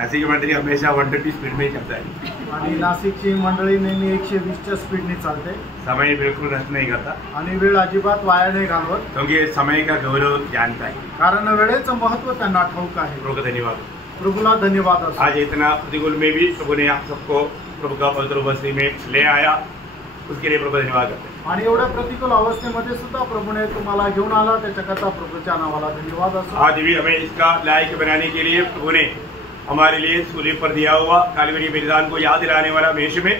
नाशिक मंडळी हमेशा 130 स्पीड में चलता है आणि नाशिकची मंडळी नेहमी 120च्या स्पीडने चालते। समय बिल्कुल नष्ट नहीं करता आणि वेळ अजिबात वाया नाही घालवत, क्योंकि समय का गौरव जानता है। कारण वेळेचं महत्व त्यांना ठाऊक आहे। प्रभु का धन्यवाद, प्रभुला धन्यवाद असो। आज इतना प्रतिकूल में भी प्रभु ने आप सबको प्रभु का पवित्र उपस्थिति में ले आया, उसके लिए प्रभु धन्यवाद करते हैं। आणि एवढ्या प्रतिकूल अवस्थेमध्ये सुद्धा प्रभुने तुम्हाला घेऊन आला, त्याच्याकरता प्रभूच्या नावाला धन्यवाद असो। आज भी हमें इसका लायक बनाने के लिए प्रभु ने हमारे लिए सूली पर दिया हुआ कालवरी बलिदान को याद दिलाने वाला मेष में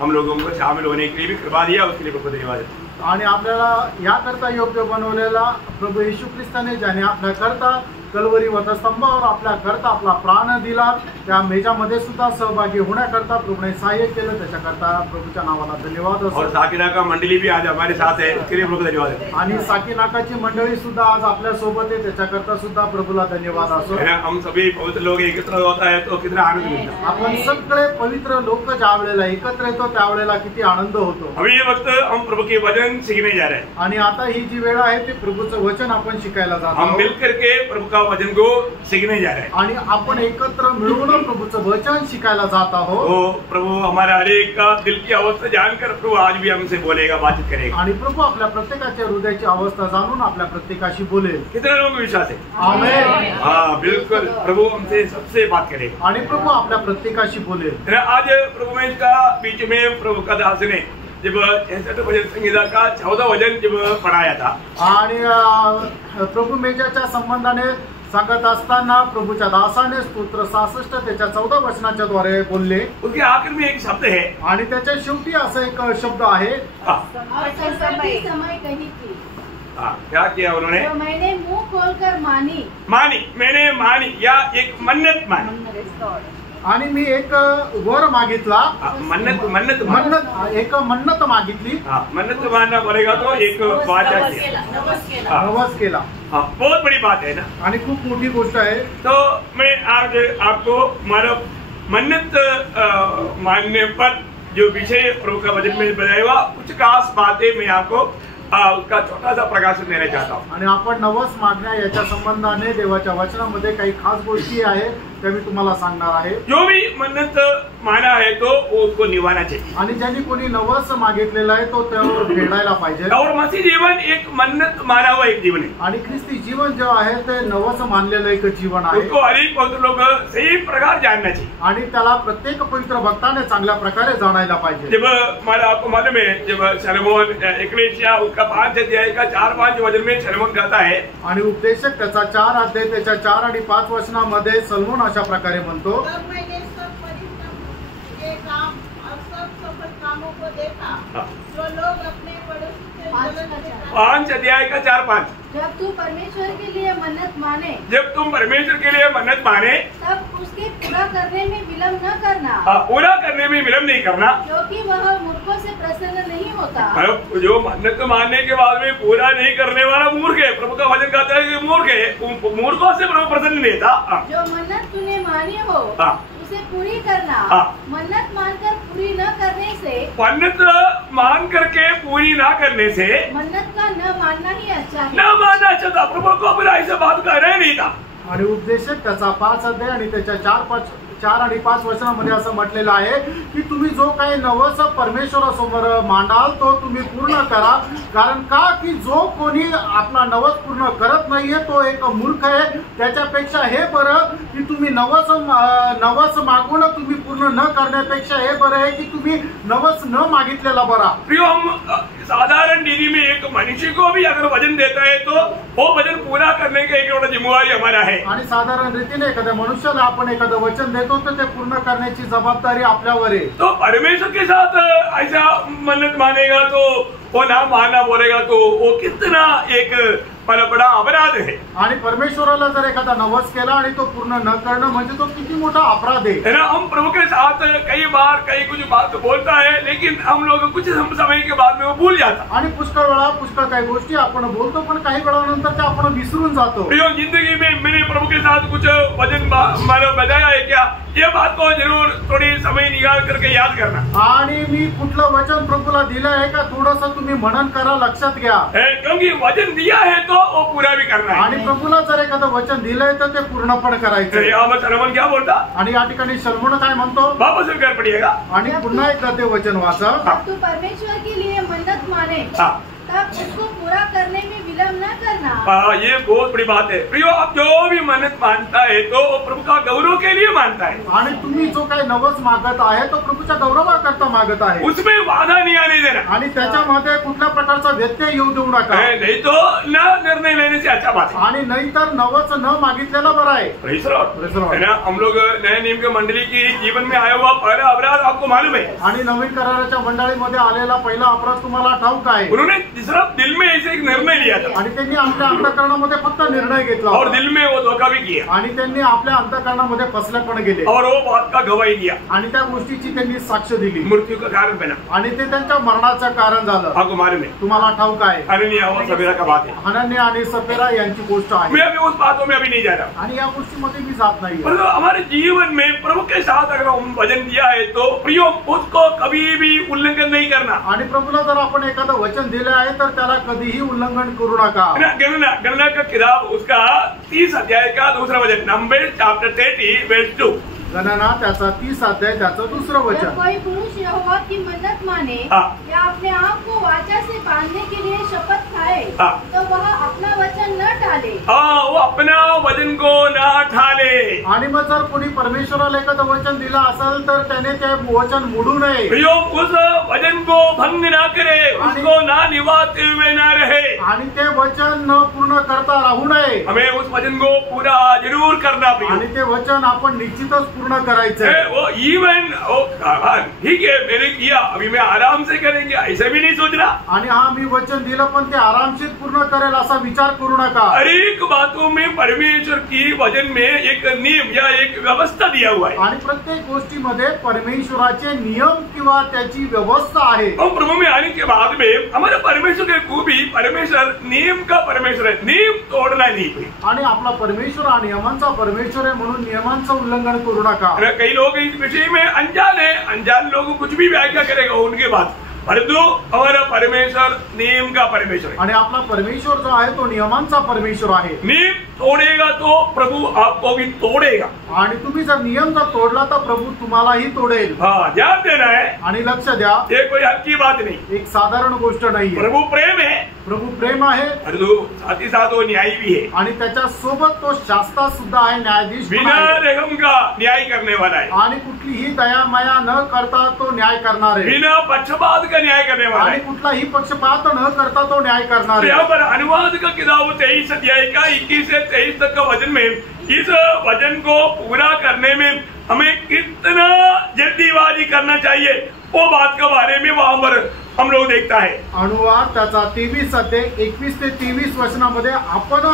हम लोगों को शामिल होने के लिए भी कृपा दिया, उसके लिए प्रभु धन्यवाद है। आणि आपल्याला याकरता योग्य बनवलेला प्रभू येशू ख्रिस्ताने, ज्याने आपल्याकरता कलवरी वधस्तंभावर आपल्याकरता आपला प्राण दिला, त्या मेजामध्ये सुद्धा सहभागी होण्याकरता प्रभूने सहाय्य केलं, त्याच्याकरता प्रभूच्या नावाला धन्यवाद असो। और साकिनाका मंडली भी आज हमारे साथ है, उसके लिए प्रभु धन्यवाद है। आणि साकिनाकाची मंडळी सुद्धा आज आपल्या सोबत आहे, त्याच्याकरता सुद्धा प्रभूला धन्यवाद असो। हम सभी पवित्र लोग एकत्र होता है तो कितना आनंद मिलता है। आपण सगळे पवित्र लोक ज्या वेळेला एकत्र येतो त्यावेळेला किती आनंद होतो। अभी ये वक्त हम प्रभु के वचन सीखने जा रहे हैं। आणि आता ही जी वेळ आहे ते प्रभूचं वचन आपण शिकायला जातो। हम मिलकर के प्रभु का वचन को सीखने जा रहे हैं आणि आपण एकत्र मिळून प्रभूचं वचन शिकायला जात आहोत। तो प्रभु हमारे हर एक का दिल की अवस्था जानकर प्रभु आज भी हमसे बोलेगा, बातचीत करेगा। आणि प्रभू आपल्या प्रत्येकाच्या हृदयाची अवस्था जाणून आपल्या प्रत्येकाशी बोलेल। कितने लोगों को विश्वास है? आमेन। हाँ बिल्कुल, प्रभु हमसे सबसे बात करेगा आणि प्रभू आपल्या प्रत्येकाशी बोलेल। आज प्रभु में का बीच में प्रभु का दास ने जब 66 भजन संहिता का 14 भजन जब पढ़ाया था, आणि प्रभू मेजाच्या संबंधाने सांगत असताना प्रभूच्या दासाने स्तोत्र 66 त्याच्या 14 वचनाच्या द्वारे बोलले। उसके आखिर में एक शब्द है आणि त्याच्या शेवटी असा एक शब्द आहे, समय कही थी। क्या किया उन्होंने? तो मैंने मुंह खोलकर मानी, मैंने मानी या एक मन्नत मानी। आणि मी एक वर मागितला, मन्नत एक मन्नत मागितली। मन्नत मानना पड़ेगा तो एक वाचा किया, नवस केला। हाँ, बहुत बड़ी बात है ना, आणि खूप मोठी गोष्ट आहे। तो मैं आज आपको मतलब मन्नत मानने पर जो विषय प्रभु का वचन में बताया हुआ कुछ खास बातें मैं आपको उसका छोटा सा प्रकाशन देना चाहता हूँ। आणि आपण नवस मागण्या याच्या संबंधाने देवाच्या वचनामध्ये काही खास गोष्टी आहेत त्या मी तुम्हाला सांगणार आहे। जो भी मन्नत माना है तो वो उसको निभाना चाहिए, आणि ज्यांनी कोणी नवस मागितलेला आहे तो त्यावर फेडायला पाहिजे। और मसीह जीवन एक मन्नत माना हुआ एक जीवन है, आणि ख्रिस्ती जीवन जो आहे ते नवस मानलेलं एक जीवन आहे। उसको हर एक पवित्र लोग सही प्रकार जानना चाहिए, आणि त्याला प्रत्येक पवित्र भक्ताने चांगल्या प्रकारे जाणायला पाहिजे। जब आपको मालूम है जब सलोमन एक्लेसिया उसका 5 अध्याय का 4-5 वचन में सलोमन कहता है, आणि उपदेशक त्याचा 4 अध्याय त्याच्या 4 आणि 5 वचनामध्ये सलोमन अशा प्रकारे म्हणतो, जो लोग अपने पड़ोसी से 5 अध्याय का 4-5, जब तू परमेश्वर के लिए मन्नत माने, जब तुम परमेश्वर के लिए मन्नत माने तब उसके पूरा करने में विलम्ब न करना, पूरा करने में विलम्ब नहीं करना, क्योंकि वह मूर्खों से प्रसन्न नहीं होता। जो मन्नत मानने के बाद में पूरा नहीं करने वाला मूर्ख है। प्रभु का वचन कहता है कि मूर्ख है, मूर्खों से प्रभु प्रसन्न नहीं था। जो मन्नत तूने मानी हो उसे पूरी करना, मन्नत मानकर पूरी न करने से, मन्नत मान करके पूरी ना करने से मन्नत का न मानना ही अच्छा है। न मानना अच्छा था, प्रभु को अपना ऐसा बात कहना ही नहीं था। आणि उपदेशक त्याचा 5 अध्याय आणि त्याच्या 4 आणि 5 वचनामध्ये असं म्हटलेलं आहे की तुम्ही जो काही नवस परमेश्वरासमोर मांडाल तो तुम्ही पूर्ण करा, कारण का की जो कोणी आपला नवस पूर्ण करत नाहीये तो एक मूर्ख आहे। त्याच्यापेक्षा हे बरं की तुम्ही नवस मागून तुम्ही पूर्ण न करण्यापेक्षा हे बरं आहे की तुम्ही नवस न मागितलेला बरा। प्रिय, हम साधारण रीति में एक मनुष्य को भी अगर वचन देता है तो वो वचन पूरा करने का एक बड़ा जिम्मेवारी हमारा है। आणि साधारण रीतीने एखाद्या मनुष्याला आपण एखादं वचन देतो तर ते पूर्ण करण्याची जबाबदारी आपल्यावर आहे। तो परमेश्वर के साथ ऐसा मन्नत मानेगा तो वो ना मानना बोलेगा तो वो कितना एक बड़ा अपराध है। आणि परमेश्वराला जर एखादा नवस केला आणि तो पूर्ण न करणं म्हणजे तो किती मोठा अपराध आहे ना। हम प्रभु के साथ कई बार कई कुछ बात बोलता है, लेकिन हम लोग कुछ समय के बाद में वो भूल जाता। आणि पुष्कळ वेळा पुष्कळ काही गोष्टी आपण बोलतो पण काही वेळानंतर त्या आपण विसरून जातो। जिंदगी में मैंने प्रभु के साथ कुछ वचन बताया है क्या? ये बात को जरूर थोड़ी समय निकाल करके याद करना। आणि मी कुठलं वचन प्रभूला दिलं आहे का थोडंसं तुम्ही मनन करा, लक्षात घ्या। क्योंकि वचन दिया है तो वो पूरा भी करना है। आणि प्रभूला जर एखादं वचन दिलंय तर ते पूर्ण पण करायचं। यहाँ सलोमन क्या बोलता? आणि या ठिकाणी शलोमोन काय म्हणतो? वापस कर पड़ेगा आणि पुन्हा एकदा ते वचन वाचा। तू परमेश्वर के लिए मन्नत माने तब उसको पूरा करने में विलंब न करना। ये बहुत बड़ी बात है प्रियो। आप जो भी मन्नत मानता है तो प्रभु का गौरव के लिए मानता है। आणि तुम्ही जो काही नवस मागत आहे तो प्रभूच्या गौरवाकरता मागत आहे। उसमें बाधा नहीं आने देना आणि त्याच्यामध्ये कुठल्या प्रकारचा व्यत्यय येऊ देऊ नका। नहीं तो न निर्णय लेने से अच्छा बात है। आणि नाही तर नवस न मागितलेला बरं आहे। Praise the Lord. है ना, हम लोग नए नियम के मंडली की जीवन में आया हुआ पहला अपराध आपको मालूम है। आणि नवीन कराराच्या मंडळीमध्ये आलेला पहिला अपराध तुम्हाला ठाऊक आहे। उन्होंने सिर्फ दिल में ऐसे एक निर्णय लिया था आणि त्यांनी आपल्या अंतःकरणामध्ये फक्त निर्णय घेतला और दिल में वो धोखा भी किया आणि त्यांनी आपल्या अंतःकरणामध्ये फसले पण गेले और वो बात का गवाही दिया आणि त्या गोष्टीची त्यांनी साक्ष दिली, मृत्यू का कारण बना आणि ते त्यांच्या मरणाचं कारण झालं। आपको मालूम है, तुम्हाला ठाऊक आहे। हनन्याह और सफेरा का बात है। हनन्याह आणि सफेरा यांची गोष्ट आहे। मैं अभी उस बातों में अभी नहीं जा रहा आणि या गोष्टीमध्ये मी जात नाही। पर हमारे जीवन में प्रभु के साथ अगर हम वचन दिया है तो प्रियो उसको कभी भी उल्लंघन नहीं करना। आणि प्रभूला जर आपण एखादं वचन दिलं आहे तर त्याला कधीही उल्लंघन करू नका। गणना का किताब उसका 30 अध्याय का दूसरा वचन, नंबर चैप्टर 30 वर्स 2। गणना त्याचा 30 अध्याय त्याचं दुसरं जब वचन। कोई पुरुष यहोवा की मन्नत माने या अपने आप को वाचा से बांधने के लिए शपथ खाए तो वह अपना वचन न टाले। वो अपना वचन को ना ठाले। आणि मग जर कोणी परमेश्वराला एखादं वचन दिलं असेल तर त्याने ते वचन मोडू नये। प्रियो उस वचन को भंग ना करे, उसको ना निभाते हुए ना रहे आणि ते वचन न पूर्ण करता राहू नये। हमें उस वचन को पूरा जरूर करना प्रियो। आणि ते वचन आपण निश्चितच पूर्ण करायचंय। वो इवन ठीक है मैंने किया, अभी मैं आराम से करेंगे ऐसे भी नहीं सोचना। आणि हा मी वचन दिलं पण ते आरामशीर पूर्ण करेल असा विचार करू नका। हर एक बातों में परमेश्वर की वचन में एक नियम या एक व्यवस्था दिया हुआ है। आणि प्रत्येक गोष्टीमध्ये परमेश्वराचे नियम किंवा त्याची व्यवस्था आहे। हम प्रभु में आने के बाद में हमारे परमेश्वर के खूबी, परमेश्वर नियम का परमेश्वर है, नियम तोड़ना नहीं। आणि आपला परमेश्वर हा नियमांचा परमेश्वर आहे म्हणून नियमांचं उल्लंघन करू नका। कई लोग इस विषय में अनजान है, अनजान लोग कुछ भी व्याख्या करेगा उनके बाद, परंतु हमारा परमेश्वर नियम का परमेश्वर है। आणि आपला परमेश्वर जो आहे तो नियमांचा परमेश्वर आहे। नियम तोड़ेगा तो प्रभु आपको भी तोड़ेगा। आणि तुम्ही जर नियम जर तोडला तर प्रभु तुम्हालाही तोडेल। हाँ, ध्यान देना है आणि लक्ष द्या, ये कोई हल्की बात नहीं, एक साधारण गोष्ट नाही। प्रभु प्रेम है, प्रभु प्रेम आहे, परंतु साथ ही साथ वो न्यायी भी है। आणि त्याच्या सोबत तो शास्ता सुद्धा आहे, न्यायाधीश पण बिना आहे। रहम का न्याय करने वाला है आणि कुठलीही दया माया न करता तो न्याय करणार आहे। बिना पक्षपात का न्याय करने वाला आणि है। कुठलाही पक्षपात न करता तो न्याय करणार यहाँ आहे। पर अनुवाद का किताब 23 अध्याय का 21 से 23 तक का वचन में इस वचन को पूरा करने में हमें कितना जल्दीबाजी करना चाहिए वो बात के बारे में वहां पर हम लोग देखता है। अनुवाद त्याचा 23 अध्याय 21 ते 23 वचनामध्ये आपण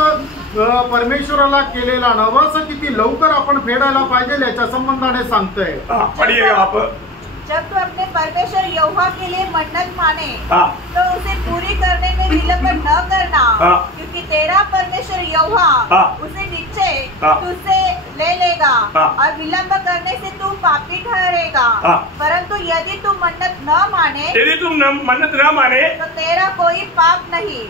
परमेश्वराला केलेला नवस किती लवकर आपण फेडायला पाहिजे याच्या संबंधाने सांगतोय। पढ़िएगा आप। जब तू अपने परमेश्वर यहोवा के लिए मन्नत माने तो उसे पूरी करने में विलंब न करना, क्योंकि तेरा परमेश्वर यहोवा उसे निश्चय तुझसे ले लेगा और विलंब करने से तू पापी ठहरेगा। परंतु यदि तू मन्नत न माने, यदि तुम मन्नत न माने तो तेरा कोई पाप नहीं।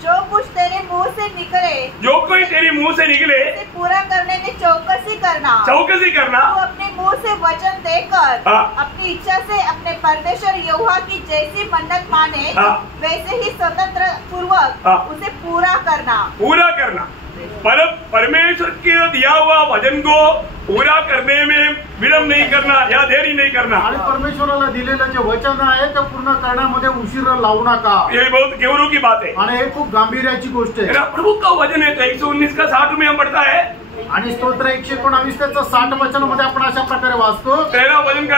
जो कुछ तेरे मुंह से निकले, जो कोई तेरे मुंह से निकले उसे पूरा करने में चौकसी करना। चौकसी करना। तू अपने मुंह से वचन देकर अपनी इच्छा से अपने परमेश्वर यहोवा की जैसी मन्नत माने वैसे ही स्वतंत्र पूर्वक उसे पूरा करना। पूरा करना, परमेश्वर के दिया हुआ वचन को पूरा करने में विलंब नहीं करना या देरी नहीं करना। आणि परमेश्वराला दिलेलं जे वचन आहे ते पूर्ण करण्यामध्ये उशीर लावू नका। ये बहुत गौरव की बात है आणि हे खूप गांभीर्याची गोष्ट आहे। प्रभु का वचन है तो 119 का 60 में हम पढ़ता है आणि स्तोत्र 119 त्याचं 60 वचनामध्ये आपण अशा प्रकारे वाचतो, तेरा वचन का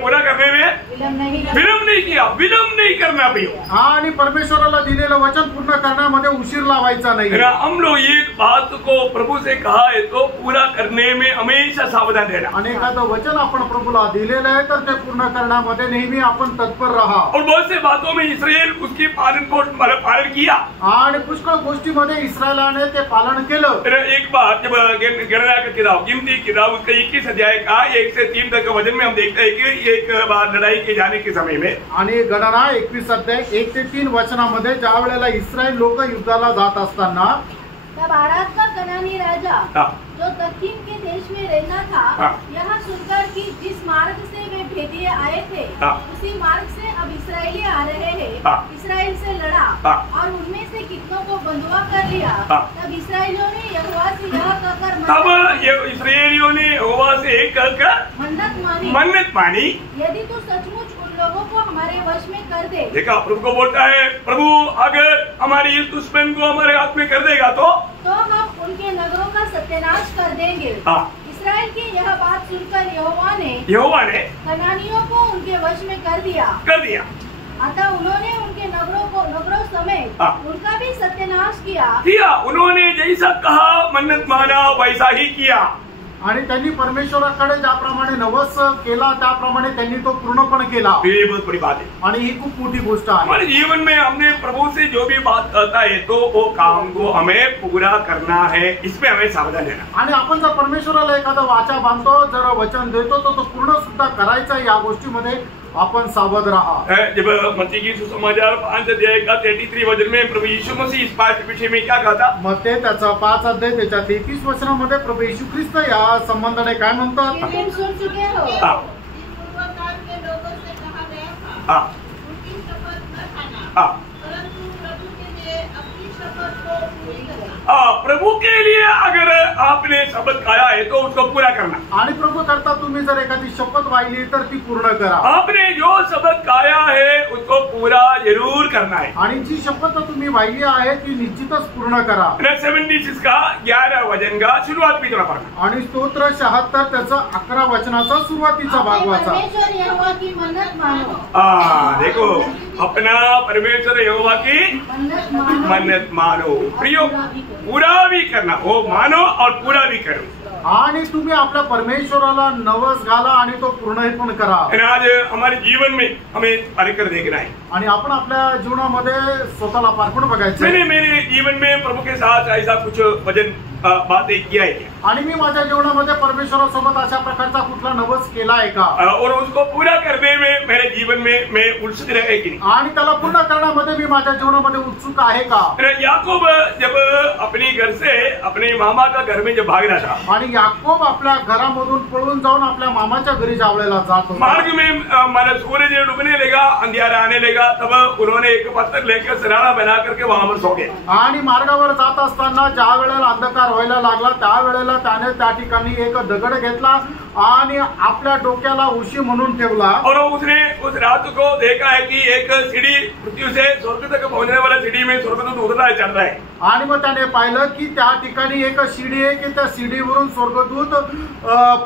पूरा करने में विलंब नहीं किया, विलंब नहीं करना प्रियो। आणि परमेश्वराला दिलेलं वचन पूर्ण करण्यामध्ये उशीर लावायचा नाही। हम लोग एक बात को प्रभु से कहा है तो पूरा करने में हमेशा सावधान रहना। आणि एखादं वचन आपण प्रभूला दिलेलं आहे तर ते पूर्ण करण्यामध्ये नेहमी आपण तत्पर राहा। और बहुत से बातों में इस्राएल उसकी पालन किया आणि पुष्कळ गोष्टीमध्ये इस्रायलाने ते पालन केलं। एक बात जब गणना का किताब, गिनती किताब, उसका 21 अध्याय का 1 से 3 तक का वचन में हम देखते हैं कि एक बार लड़ाई के जाने के समय में, आणि गणना 21 अध्याय 1 ते 3 वचनामध्ये ज्या वेळेला इस्रायल लोक युद्धाला जात असताना तब आराद का कनानी राजा जो दक्षिण के देश में रहना था यहाँ सुनकर कि जिस मार्ग से वे भेदिए आए थे उसी मार्ग से अब इसराइली आ रहे हैं, इसराइल से लड़ा और उनमें से कितनों को बंधुआ कर लिया। तब इसराइलियों ने यहोवा से यह कहकर इसराइलियों ने यहोवा से कहकर मन्नत मानी, यदि तू सचमुच उन लोगों को हमारे वश में कर दे। देखा, प्रभु को बोलता है, प्रभु अगर हमारी इस दुश्मन को हमारे हाथ में कर देगा तो हम उनके नगरों का सत्यानाश कर देंगे। इस्राएल की यह बात सुनकर यहोवा ने कनानियों को उनके वश में कर दिया। अतः उन्होंने उनके नगरों समेत उनका भी सत्यानाश किया। उन्होंने जैसा कहा मन्नत माना वैसा ही किया, आणि त्यांनी परमेश्वराकडे ज्याप्रमाणे नवस केला त्याप्रमाणे त्यांनी तो पूर्णपणे केला। ये बहुत बड़ी बात है आणि ही खूप मोठी गोष्ट आहे। हमारे जीवन में हमने प्रभु से जो भी बात करता है तो वो काम को हमें पूरा करना है, इसमें हमें सावधान रहना। आणि आपण जर परमेश्वराला एखादा वाचा बांधतो, जर वचन देतो तो पूर्ण सुद्धा करायचा, या गोष्टीमध्ये आपण सावध रहा। जब मत्ती की सुसमाचार 5 अध्याय का 33 वचन में प्रभु यीशु मसीह इस बात के विषय में क्या कहता? मत्ती त्याचा 5 अध्याय त्याच्या 33 वचनामध्ये प्रभु येशू ख्रिस्त या संबंधाने काय म्हणतात? सुन चुके हो। पूर्वकाल के लोगों से कहा गया था, उनकी शपथ न खाना, परंतु प्रभु के लिए अपनी शपथ को पूरी करना। प्रभु के लिए अगर आपने शपथ खाया है तो उसको पूरा करना। आणि प्रभु करता तुम्ही जर एखादी शपथ वाहिली तर ती पूर्ण करा। आपने जो शपथ खाया है उसको पूरा जरूर करना है। आणि जी शपथ तुम्ही वाहिली आहे ती निश्चितच पूर्ण करा। 76 का 11 वचन का सुरुवात भी थोड़ा पढ़ना। आणि स्तोत्र 76 त्याचा 11 वचनाचा सुरुवातीचा भाग वाचा। परमेश्वर यहोवा की मन्नत मानो। देखो, अपना परमेश्वर यहोवा की मन्नत मानो, प्रियो पूरा भी करना, वो मानो और पूरा भी करो। आणि तुम्ही आपल्या परमेश्वराला नवस घाला आणि तो पूर्ण पण करा। आज हमारे जीवन में हमें कार्य कर देखना है आणि आपण आपल्या जीवनामध्ये स्वतःला पारखून बघायचं। मैंने मेरे जीवन में प्रभु के साथ ऐसा कुछ वचन बातें किया है आणि मी माझ्या जीवनामध्ये परमेश्वरासोबत अशा प्रकारचा कुठला नवस केला आहे का? और उसको पूरा करने में मेरे जीवन में मैं उत्सुक रहे कि नहीं? आणि त्याला पूर्ण करण्यामध्ये मी माझ्या जीवनामध्ये उत्सुक आहे का? याकूब जब अपनी घर से अपने मामा का घर में जब भाग रहा था, आणि याकूब आपल्या घरामधून पळून जाऊन आपल्या मामाच्या घरी जावळेला जात होता। मार्ग में माना सूरज डूबने लगा, अंधियारा आने लगा, तब उन्होंने एक पत्थर लेकर सिराना बना करके वहां पर सो गए। आणि मार्गावर जात असताना ज्या वेळेला अंधकार व्हायला लागला त्यावेळेला त्याने त्या ठिकाणी एक दगड घेतला आणि आपल्या डोक्याला उशी म्हणून ठेवला। और उसने उस रात को देखा है कि एक सीढ़ी पृथ्वी से स्वर्ग तक पहुंचने वाला सीढ़ी में स्वर्गदूत उतरता है, चल रहा है। आणि मग त्याने पाहिलं की त्या ठिकाणी एक शिडी आहे की त्या शिडीवरून स्वर्गदूत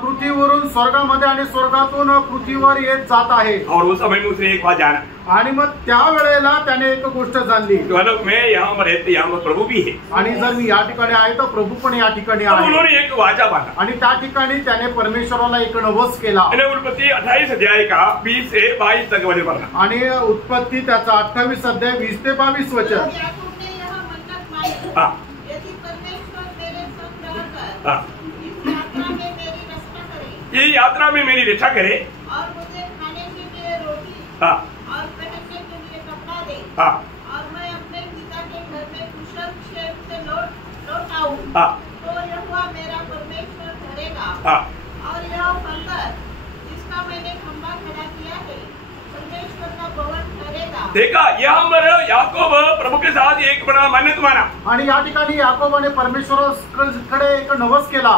पृथ्वीवरून स्वर्गामध्ये आणि स्वर्गातून पृथ्वीवर येत जात आहे। और उस समय में उसने एक बात जाना, आणि मग त्या वेळेला त्याने एक गोष्ट जाणली, मैं यहाँ पर रहते, यहाँ पर प्रभु भी है, आणि जर मी या ठिकाणी आहे तर प्रभू पण या ठिकाणी आहे। उन्होंने एक वाचा बांधा आणि त्या ठिकाणी त्याने परमेश्वराला एक नवस केला। उत्पत्ति 28 अध्याय का 20 से 22 तक वचन पढ़ना। आणि उत्पत्ति त्याचा 28 अध्याय 20 ते 22 वचन। यदि परमेश्वर मेरे संग रहकर इस यात्रा में मेरी रक्षा करे और मुझे खाने के लिए रोटी और पहनने के लिए कपड़ा दे और मैं अपने पिता के घर में कुशल क्षेम से लौट आऊं, तो यहोवा मेरा परमेश्वर ठहरेगा और यह पत्थर जिसका मैंने खंभा खड़ा किया है परमेश्वर का भवन ठहरेगा। देखा, यहाँ पर याकूब प्रभु के साथ एक बड़ा मन्नत माना। आणि या ठिकाणी याकोबाने परमेश्वराकडे एक नवस केला।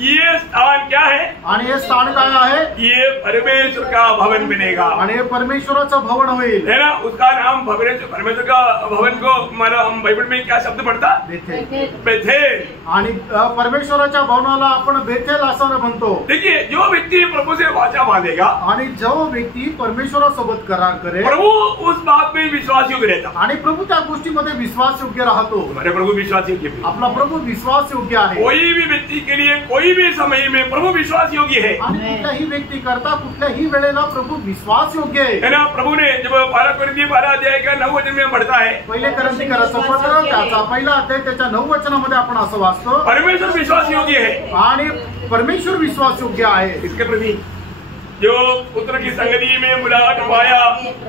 ये स्थान क्या है? आणि हे स्थान काय आहे? ये परमेश्वर का भवन बनेगा। आणि हे परमेश्वराचं भवन होईल, है ना? उसका नाम परमेश्वर का भवन को हमारा हम बाइबल में क्या शब्द पढ़ता? बेथेल। आणि परमेश्वराच्या भवनाला आपण बेथेल असं म्हणतो। देखिए, जो व्यक्ति प्रभु से वाचा बांधेगा आणि जो व्यक्ती परमेश्वरासोबत सोबत करार करेल, प्रभु उस बात में विश्वास योग्य रहता, आणि प्रभु त्या गोष्टीमध्ये विश्वास योग्य राहतो. हमारे प्रभु विश्वास योग्य है. आपला प्रभु विश्वास योग्य आहे. कोई भी व्यक्ति के लिए कोई भी समय में प्रभु विश्वास योग्य है. आणि कुठल्याही व्यक्ती करता कुठल्याही वेळेला प्रभु विश्वास योग्य आहे. ना प्रभु ने जब 12 कोरिन्थी 12 अध्याय का 9 वचन में पढ़ता है, पहिले कोरिन्थीकराचं पत्र त्याचा पहिला अध्याय त्याच्या 9 वचनामध्ये आपण असं वाचतो, परमेश्वर विश्वास योग्य है. आणि परमेश्वर विश्वास योग्य आहे. इसके प्रति जो पुत्र की संगति में मुलाकात पाया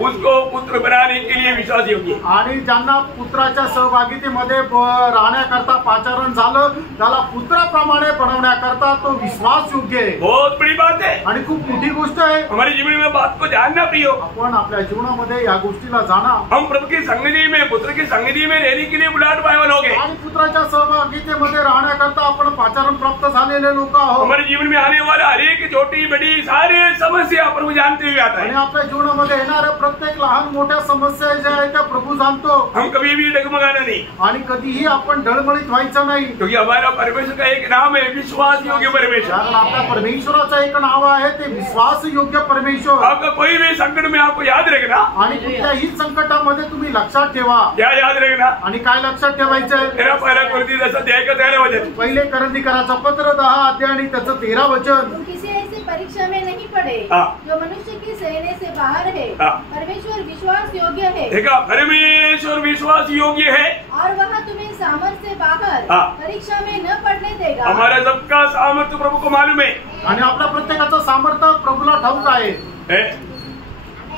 उसको पुत्र बनाने के लिए विश्वास योग्य. आणि ज्यांना पुत्राच्या सहभागितेमध्ये राहण्याकरता पाचारण झालं त्याला पुत्राप्रमाणे बनवण्याकरता तो विश्वास योग्य आहे. बहुत बड़ी बात है आणि खूप मोठी गोष्ट आहे. हमारे जीवन में बात को जानना प्रियो. आपण आपल्या जीवनामध्ये या गोष्टीला जाणा. हम प्रभु की संगति में पुत्र की संगति में रहने के लिए बुलाहट पाए वाले लोग हैं. आणि पुत्राच्या सहभागितेमध्ये राहण्याकरता आपण पाचारण प्राप्त झालेले लोक आहोत. हमारे जीवन में आने वाला हर एक छोटी बड़ी सारे समस्या प्रभु जानते हुए आता आणि है. आपल्या जीवनामध्ये येणाऱ्या प्रत्येक लहान मोठ्या समस्या ज्या आहेत त्या प्रभू जाणतो. हम कभी भी डगमगाना नहीं, आणि कधीही आपण डळमळीत व्हायचं नाही. क्योंकि हमारा परमेश्वर का एक नाम है विश्वास योग्य परमेश्वर. कारण आपल्या परमेश्वराचं एक नाव आहे ते विश्वास योग्य परमेश्वर. आपका कोई भी संकट में आपको याद रखना, आणि कुठल्याही संकटामध्ये तुम्ही लक्षात ठेवा. क्या याद रखना? आणि काय लक्षात ठेवायचंय? तेरा 12 कोरिन्थी 10 अध्याय का 13 वचन. पहिले कोरिन्थीकराचं पत्र 10 अध्याय आणि त्याचं 13 वचन. तुम किसी ऐसी परीक्षा में नहीं पड़े जो मनुष्य की सहने से बाहर है. परमेश्वर विश्वास योग्य है. देखा, परमेश्वर विश्वास योग्य है और वह तुम्हें सामर्थ्य से बाहर परीक्षा में न पड़ने देगा. हमारा सबका सामर्थ्य प्रभु को मालूम है. आणि आपल्या प्रत्येकाचं सामर्थ्य प्रभूला ठाऊक आहे.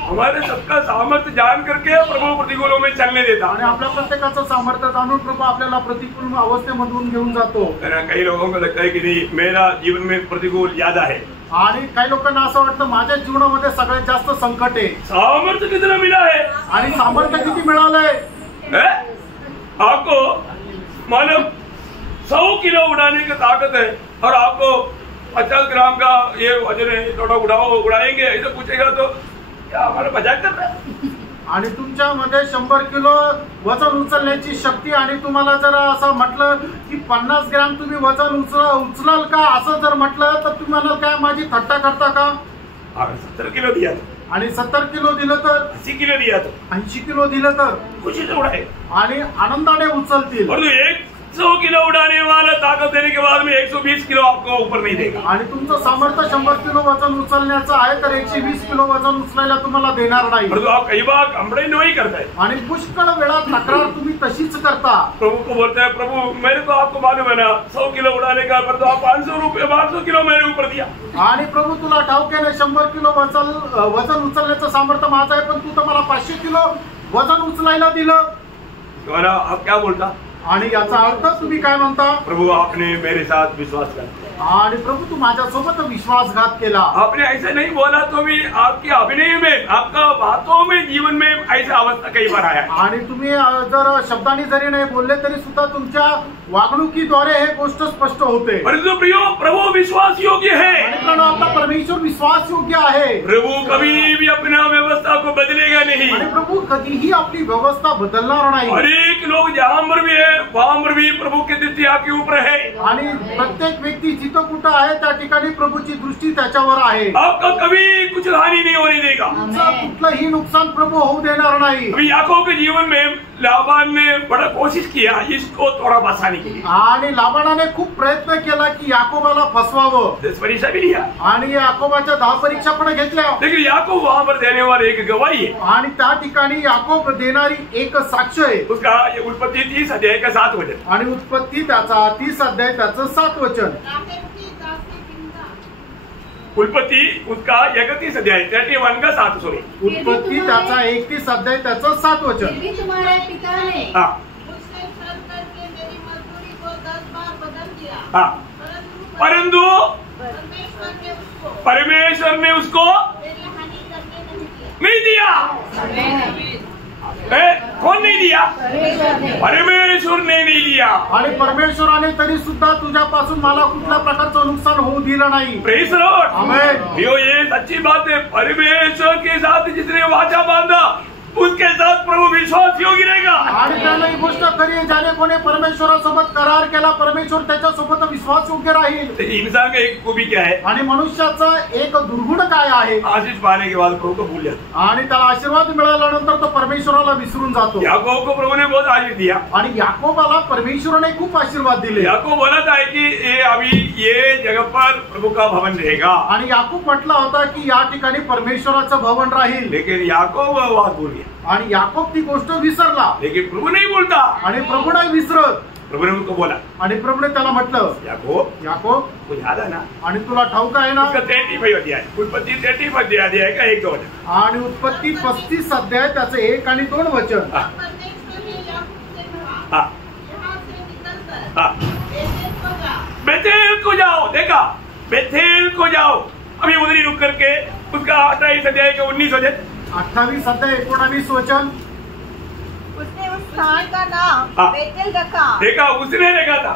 हमारे सबका सामर्थ्य जान करके प्रभु प्रतिकूलों में चलने देता. आणि आपल्या प्रत्येकाचं सामर्थ्य जाणून प्रभू आपल्याला प्रतिकूल अवस्थेमधून घेऊन जातो. कई लोगों को लगता है कि नहीं, मेरा जीवन में प्रतिकूल ज्यादा है. आणि काही लोकांना असं वाटतं माझ्या जीवनामध्ये सगळ्यात जास्त संकट आहे. सामर्थ्य कितना मिला है? आणि सामर्थ्य किती मिळालंय? आपको मानो 100 किलो उड़ाने की ताकत है और आपको 50 ग्राम का ये वजन है, थोड़ा उड़ाएंगे ऐसा पूछेगा तो क्या हमारा मजाक कर रहा है? आणि तुमच्यामध्ये 100 किलो वजन उचलण्याची शक्ती, आणि तुम्हाला जर असं म्हटलं की 50 ग्रॅम तुम्ही वजन उचलाल का, असं जर म्हटलं तर तुम्हाला काय माझी थट्टा करता का? 70 किलो दिया तो, आणि 70 किलो दिलं तर, 80 किलो दिया तो, 80 किलो दिलं तर खुशी से उड़ाए आणि आनंदाने उचलतील. और 100 किलो उड़ाने वाला ताकत देने के बाद में 120 किलो आपको ऊपर नहीं देगा. आणि तुमचं सामर्थ्य 100 किलो वजन उचलण्याचं आहे तर 120 किलो वजन उचलायला तुम्हाला देणार नाही. परंतु आप कई बार कंप्लेन नहीं करते हैं. आणि पुष्कळ वेळा तक्रार तुम्ही तशीच करता. प्रभु को बोलते हैं, प्रभु मेरे को आपको मालूम है ना 100 किलो उड़ाने का, पर तो आप 500 किलो मेरे ऊपर दिया. आणि प्रभू तुला ठाऊक आहे ना 100 किलो वजन उचलण्याचं सामर्थ्य माझं आहे, पण तू तर मला 500 किलो वजन उचलायला दिलं. तो आप क्या बोलता? आणि याचा अर्थ तुम्ही काय म्हणता? प्रभु आपने मेरे साथ विश्वास कर, आणि प्रभू तू माझ्यासोबत विश्वासघात केला. आपने ऐसे नहीं बोला तो भी आपके अभिनय में, आपका बातों में, जीवन में ऐसा अवस्था कई बार आया. आणि तुम्ही जर शब्दांनी जरी नाही बोलले तरी सुद्धा तुमच्या वागणुकीद्वारे हे गोष्ट स्पष्ट होते. परंतु प्रियो, प्रभु विश्वास योग्य है. आणि आपला परमेश्वर विश्वास योग्य आहे. प्रभु कभी भी अपना व्यवस्था को बदलेगा नहीं. आणि प्रभू कधीही आपली व्यवस्था बदलणार नाही. हर एक लोग जहाँ पर भी है वहाँ पर भी प्रभु की दृष्टि आपके ऊपर है. आणि प्रत्येक व्यक्ती जिथं कुठं आहे त्या ठिकाणी प्रभूची दृष्टी त्याच्यावर आहे. आपका कभी कुछ हानि नहीं होने देगा. कुठलंही नुकसान प्रभू होऊ देणार नाही. अभी याकूब के जीवन में लाबान ने बड़ा कोशिश किया इसको थोड़ा बसाने के लिए. आणि लाबानाने खूप प्रयत्न केला की याकोबाला फसवावं. 10 परीक्षा भी लिया. आणि याकोबाच्या 10 परीक्षा पण घेतल्या. लेकिन याकूब वहाँ पर देने वाले एक गवाही है. आणि त्या ठिकाणी याकोब देणारी एक साक्ष आहे. उसका ये उत्पत्ति 30 अध्याय का 7 वचन. आणि उत्पत्ती त्याचा 30 अध्याय त्याचं 7 वचन. उत्पत्ति उसका 31 अध्याय 31 का 7 सॉरी. उत्पत्ती त्याचा 31 अध्याय त्याचं 7 वचन. तुम्हारे पिता ने मुझसे छल करके मेरी मजदूरी को 10 बार बदल दिया. परंतु परमेश्वर ने उसको मेरी हानि करने नहीं दिया. कौन नहीं दिया? परमेश्वर ने नहीं दिया. आणि परमेश्वराने तरी सुद्धा तुझ्यापासून मला कुठल्या प्रकारचं नुकसान होऊ दिलं नाही. Praise the Lord. आमेन. ये सच्ची बात है. परमेश्वर के साथ जिसने वाचा बांधा उसके साथ प्रभु विश्वास योग्य रहेगा। आणि त्याला ही गोष्ट खरी आहे, ज्याने कोणी परमेश्वरासोबत करार केला परमेश्वर त्याच्यासोबत विश्वास योग्य राहील। इंसान का एक खूबी क्या है? आणि मनुष्याचा एक दुर्गुण काय आहे? आशीष पाने के बाद प्रभु को भूल जाता। आणि त्याला आशीर्वाद मिळाल्यानंतर तो परमेश्वराला विसरून जातो। याकूब को प्रभु ने बहुत आशीष दिया आणि याकोबाला परमेश्वराने खूप आशीर्वाद दिले। याकूब बोला था कि ये जगह पर प्रभु का भवन रहेगा। आणि याकूब म्हटला होता की या ठिकाणी परमेश्वराचं भवन राहील। लेकिन याकूब बात भूल गया आणि याकूब ती गोष्ट विसरला। लेकिन प्रभु नहीं बोलता। आणि प्रभू नाही विसरत। प्रभु ने उनको बोला आणि प्रभूने त्याला म्हटलं याकूब याकूब याद है ना? आणि तुला ठाऊक आहे ना? 35 अध्याय उत्पत्ती 35 अध्याय का 1 वचन आणि उत्पत्ती 35 अध्याय त्याचं 1 आणि 2 वचन। बेथेल को जाओ। देखा, बेथेल को जाओ। अभी उधर ही रुक करके उसका 28 अध्याय का 19 वचन 28 अध्याय 19 वचन। उसने उस स्थान का नाम बेतेल रखा। देखा, उसने रखा था,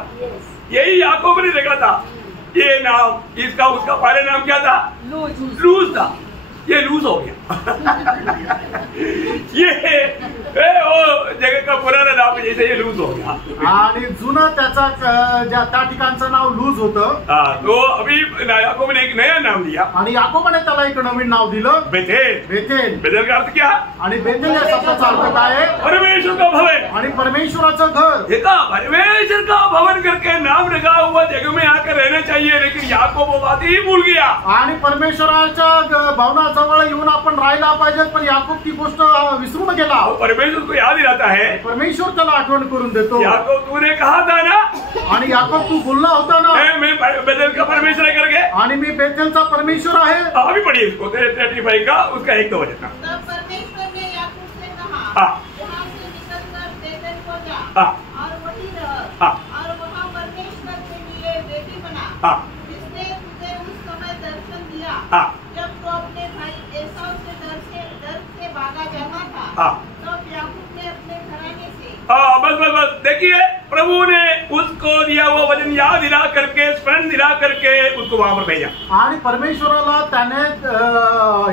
यही याकूब ने रखा था। ये नाम इसका उसका पहले नाम क्या था? लूज था। ये लूज हो गया ये वो जगह का पुराना नाम जैसे ये लूज हो गया। आणि जुनं त्याचा त्या ठिकाणचं नाव लूज होतं। तो अभी याकूब ने एक नया नाम दिया आणि याकोबाने त्याला एक नवीन नाव दिलं बेथेल। बेथेल बेथेल का अर्थ क्या? आणि बेथेल या शब्दाचा अर्थ काय आहे? परमेश्वर का भवन। आणि परमेश्वराचं घर। देखा, परमेश्वर का भवन करके नाम लगा हुआ जगह में आकर रहना चाहिए, लेकिन याकूब वो बात ही भूल गया। आणि परमेश्वराच्या भवनाजवळ येऊन आपण राहायला पाहिजे, पण याकूब ती गोष्ट विसरून गेला। परमेश्वर को याद दिलाता है। परमेश्वर त्याला आठवण करून देतो। याकूब तूने कहा था ना? आणि याकूब तू बोलला होता ना मैं बेथेल का परमेश्वर करके, आणि मी बेथेलचा परमेश्वर आहे। अभी पढ़िए इसको 35 का उसका 1 वचन। तब परमेश्वर ने याकूब से कहा, यहाँ से निकलकर बेथेल को जा और वहीं रह और वहाँ परमेश्वर के लिए बेटी बना, जिसने तुझे उस समय दर्शन दिया जब तो अपने भाई एसाव से डर से भागा जाना था। तब याकूब ने अपने घराने से बस देखिए, प्रभु ने उसको दिया वो वचन याद दिला करके, स्मरण दिला करके उसको वहां पर भेजा। आणि परमेश्वराला त्याने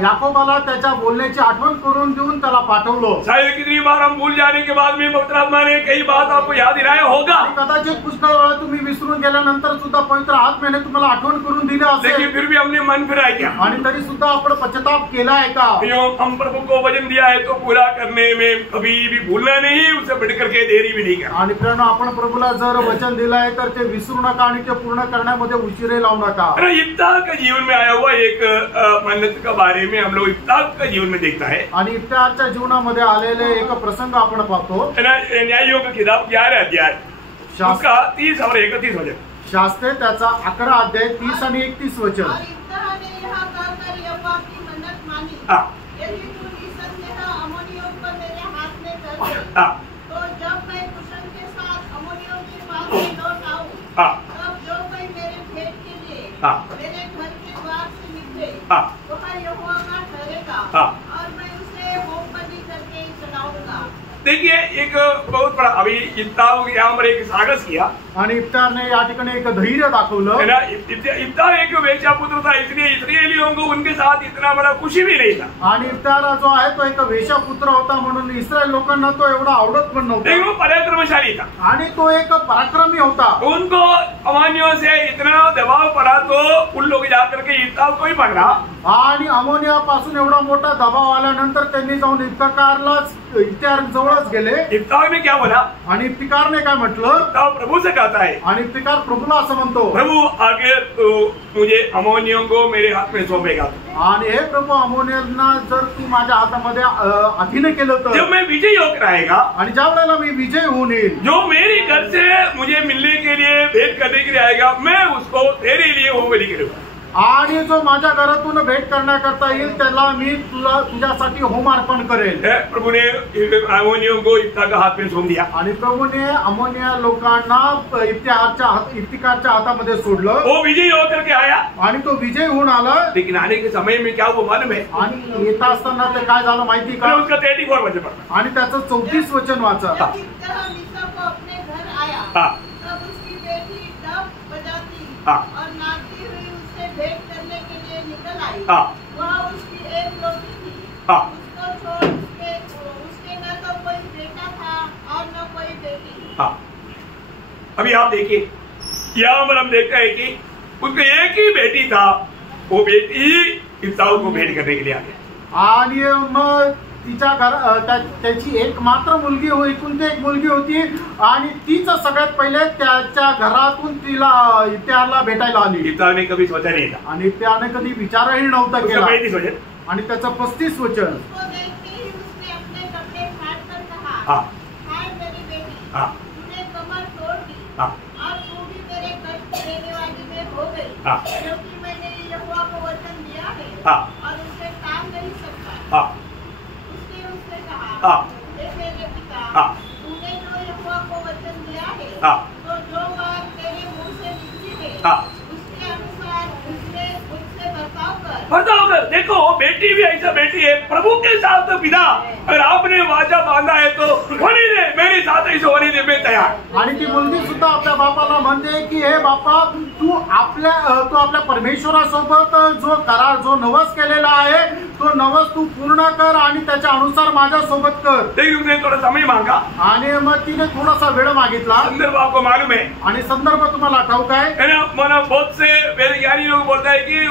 याकोबाला त्याच्या बोलण्याची आठवण करून देऊन त्याला पाठवलं। शायद कितनी बार हम भूल जाने के बाद में पवित्र आत्मा ने कई बात आपको याद दिलाया होगा। आणि कदाचित पुष्कळ वेळा तुम्ही विसरून गेल्यानंतर सुद्धा पवित्र आत्म्याने तुम्हाला आठवण करून दिलं असेल, लेकिन फिर भी हमने मन फिराया क्या? आणि तरी सुद्धा आपण पश्चाताप केलाय का? हम प्रभु को वचन दिया है तो पूरा करने में कभी भी भूलना नहीं, उसे बढ़ करके देरी भी नहीं करना। आणि प्रेरणा आपण प्रभूला जर वचन दिलाय तर ते विसरू नका आणि ते पूर्ण करण्यामध्ये उशिरे लावू नका। इफ्तार का जीवन में आया हुआ एक मन्नत का बारे में हम लोग इफ्तार का जीवन में देखता है। आणि इफ्तारच्या जीवनामध्ये आलेले एक प्रसंग आपण पाहतो। न्यायों का किताब 11 अध्याय उसका 30 और 31 वचन। शास्त्रे त्याचा 11 अध्याय 30 आणि 31 वचन। और इब्राहिम ने यहाँ कहकर यहोवा की मन्नत मानी, यदि तू निसंदेह अम्मोनियों पर मेरे हाथ में कर दे, तो जब मैं कुशन के साथ अम्मोनियों के पास में लौट आऊं, तब जो कोई मेरे भेंट के लिए मेरे घर के द्वार से निकले, वह यहोवा का ठहरेगा और मैं उसे होम बलि करके चढ़ाऊंगा। देखिए, एक बहुत बड़ा अभी इफ्तार यहाँ पर एक साहस किया आणि इफ्तारने या ठिकाणी एक धैर्य दाखवलं। इफ्तार एक वेश्या पुत्र था, इसलिए इस्राएलियों को उनके साथ इतना बड़ा खुशी भी नहीं था। आणि इफ्तार जो आहे तो एक वेश्या पुत्र होता म्हणून इस्रायल लोकांना तो एवढा आवडत पण नव्हता। लेकिन वो पराक्रमशाली था आणि तो एक पराक्रमी होता। उनको अमानियों से इतना दबाव पड़ा तो उन लोग जाकर के इफ्तार को ही पकड़ा। आणि अमोनिया पासून एवढा मोठा दबाव आल्यानंतर त्यांनी जाऊन इफ्तारलाच इफ्तार जवळच गेले। इफ्तार ने क्या बोला? आणि इफ्तिकारने काय म्हटलं? इफ्तार प्रभु से कहता है, आणि इफ्तिकार प्रभूला असं म्हणतो, प्रभु आगे तो मुझे अमोनियों को मेरे हाथ में सौंपेगा। आणि हे प्रभू अमोनियांना जर तू माझ्या हातामध्ये अधीन केलं तर, जब मैं विजयी होकर आएगा आणि ज्या वेळेला मी विजय होऊन येईल, जो मेरी घर से मुझे मिलने के लिए भेंट करने के लिए आएगा, मैं उसको तेरे लिए वो बलि करूंगा। आणि जो माझ्या घरातून भेट करण्याकरता येईल त्याला मी तुझ्यासाठी होम अर्पण करेल। प्रभु ने अमोनियों को इफ्तार का हाथ में सौंप दिया। आणि प्रभूने अमोनिया लोकांना इफ्तिकारच्या हातामध्ये सोडलं। वो विजयी होकर के आया आणि तो विजय होऊन आला। लेकिन आने के समय में क्या वो मालूम है? आणि येता असताना ते काय झालं माहिती का? उसका 34 वचन पढ़ा आणि त्याचं 34 वचन वाचा। अपने घर आया, तब उसकी बेटी डफ बजाती और नाचती हुई उससे भेंट करने के लिए निकल आई। वहाँ उसकी एक रोटी थी, उसको छोड़ बेटी। हाँ, अभी आप देखिए, यहाँ पर हम देखते हैं कि उसके एक ही बेटी था, वो बेटी ही ईसाऊ को भेंट करने के लिए आ गया। आणि मग तिच्या त्याची एक मात्र मुलगी एकुलती एक मुलगी होती आणि तीच सगळ्यात पहिले त्याच्या घरातून त्याला भेटायला आली। ईसाऊ ने कभी सोचा नहीं था, आणि त्याने कधी विचारही नव्हता केला। 35 आणि त्याचं 35 वचन, हाँ हाय मेरी बेटी, हाँ तूने कमर तोड़ दी हाँ और तू भी तेरे कष्ट देने वाली में हो गई, हाँ। क्योंकि मैंने यहोवा को वचन दिया है हाँ। और उससे टाल नहीं सकता। हाँ उसने उससे कहा, हाँ। हे मेरे पिता, हाँ। तूने जो यहोवा को वचन दिया है, हाँ। तो जो बात तेरे मुंह से निकली है, हाँ। उसके अनुसार उसने मुझसे बर्ताव कर। देखो, बेटी भी ऐसा बेटी है, प्रभु के साथ पिता, अगर आपने वाचा बांधा है तो होने दे, मेरे साथ ऐसे होने दे, मैं तैयार। आणि ती मुलगी सुद्धा आपल्या बापाला म्हणते की हे बापा, तू आपल्या परमेश्वरासोबत जो करार, जो नवस केलेला आहे, तो नवस तू पूर्ण कर आणि त्याच्या अनुसार माझ्या सोबत कर। लेकिन उसने थोड़ा समय मांगा आणि मग तिने थोडासा वेळ मागितला। संदर्भ आपको मालूम है, आणि संदर्भ तुम्हाला ठाऊक आहे ना? मला बहुत से वेदज्ञानी लोग बोलता है कि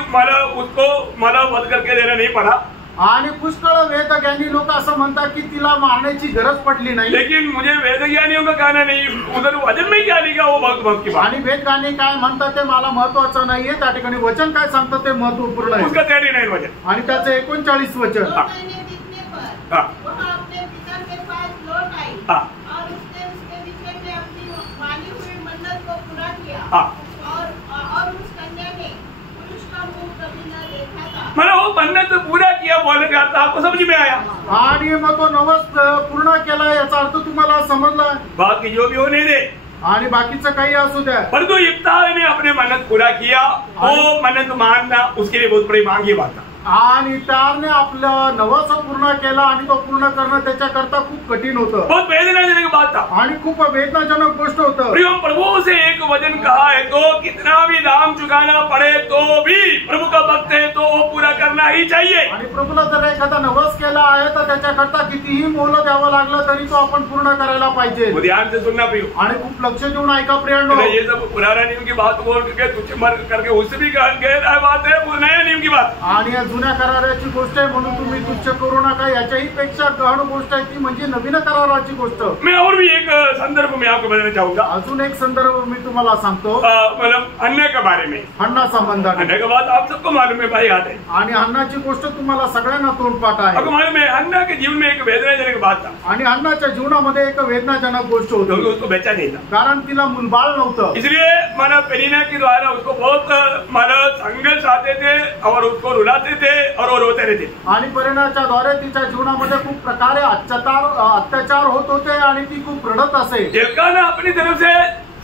मला वध करके देना नहीं पड़ा, आणि पुष्कळ वेदज्ञानी लोक असं म्हणतात की तिला मारण्याची गरज पडली नाही। लेकिन मुझे वेदज्ञानियों का कहना नहीं, उधर वचन में क्या लिखा वो बहुत की बात। आणि वेदज्ञानी काय म्हणतात ते मला महत्वाचं नाहीये, त्या ठिकाणी वचन काय सांगतं ते महत्वपूर्ण आहे। उसका 39 वचन आणि त्याचं 39 वचन, 2 महीने बीतने पर हाँ। वह अपने पिता के पास लौट आई हाँ। और उसने उसके विषय में अपनी मानी हुई मन्नत को पूरा किया। हाँ। और उस कन्या ने पुरुष का मुंह कभी न देखा था। मैंने वो मन्नत पूरा किया बोलने का अर्थ आपको समझ में आया? आणि मग तो नवस पूर्ण केला याचा अर्थ तुम्हाला समजला? बाकी जो भी होने दे, आणि बाकीचं काही असू द्या, परंतु इफ्ताह ने अपने मन्नत पूरा किया, वो मन्नत मानना उसके लिए बहुत बड़ी मांगी बात था। आणि त्याने आपलं नवस पूर्ण केला आणि तो पूर्ण करणं त्याच्याकरता खूप कठीण होतं, बहुत वेदनाजनक बात था। आणि खूप वेदनाजनक गोष्ट होतं। प्रियम, प्रभु से एक वचन कहा है तो कितना भी दाम चुकाना पड़े तो भी प्रभु का भक्त है तो वो पूरा करना ही चाहिए। आणि प्रभूला जर एखादा नवस केला आहे तर त्याच्याकरता कितीही मोल द्यावं लागलं तरी तो आपण पूर्ण करायला पाहिजे। वो ध्यान से सुनना प्रियो, आणि खूप लक्ष देऊन ऐका प्रियांनो। ये सब पुराना नियम की बात बोल करके तुच्छ मर करके उससे भी गहरा बात है, वो नया नियम की बात। आणि जुन्या कराराची गोष्ट आहे म्हणून तुम्ही तुच्छ करू नका, याच्याही पेक्षा गहन गोष्ट आहे ती म्हणजे नवीन कराराची गोष्ट। मैं और भी एक संदर्भ में आपको बताना चाहूंगा। अजून एक संदर्भ मी तुम्हाला सांगतो, मतलब अन्य के बारे में। हन्ना संबंधाने। अन्य का बात आप सबको मालूम है भाई, आते हैं। आणि हन्नाची गोष्ट तुम्हाला सगळ्यांना तोंडपाठ आहे। आपको मालूम है अन्ना के जीवन में एक वेदनाजनक बात था, आणि हन्नाच्या जीवनामध्ये एक वेदनाजनक गोष्ट क्योंकि होती, उसको बच्चा नहीं था, कारण तिला मूलबाळ नव्हतं। इसलिए माना पेरीना के द्वारा उसको बहुत माना संघर्ष आते थे और उसको रुलाते थे और वो रोते रहते थे। आणि परिणाच्या द्वारे तिच्या जीवनामध्ये खूप प्रकारे अत्याचार होत होते आणि ती खूप रडत असे। एल्काना अपनी तरफ से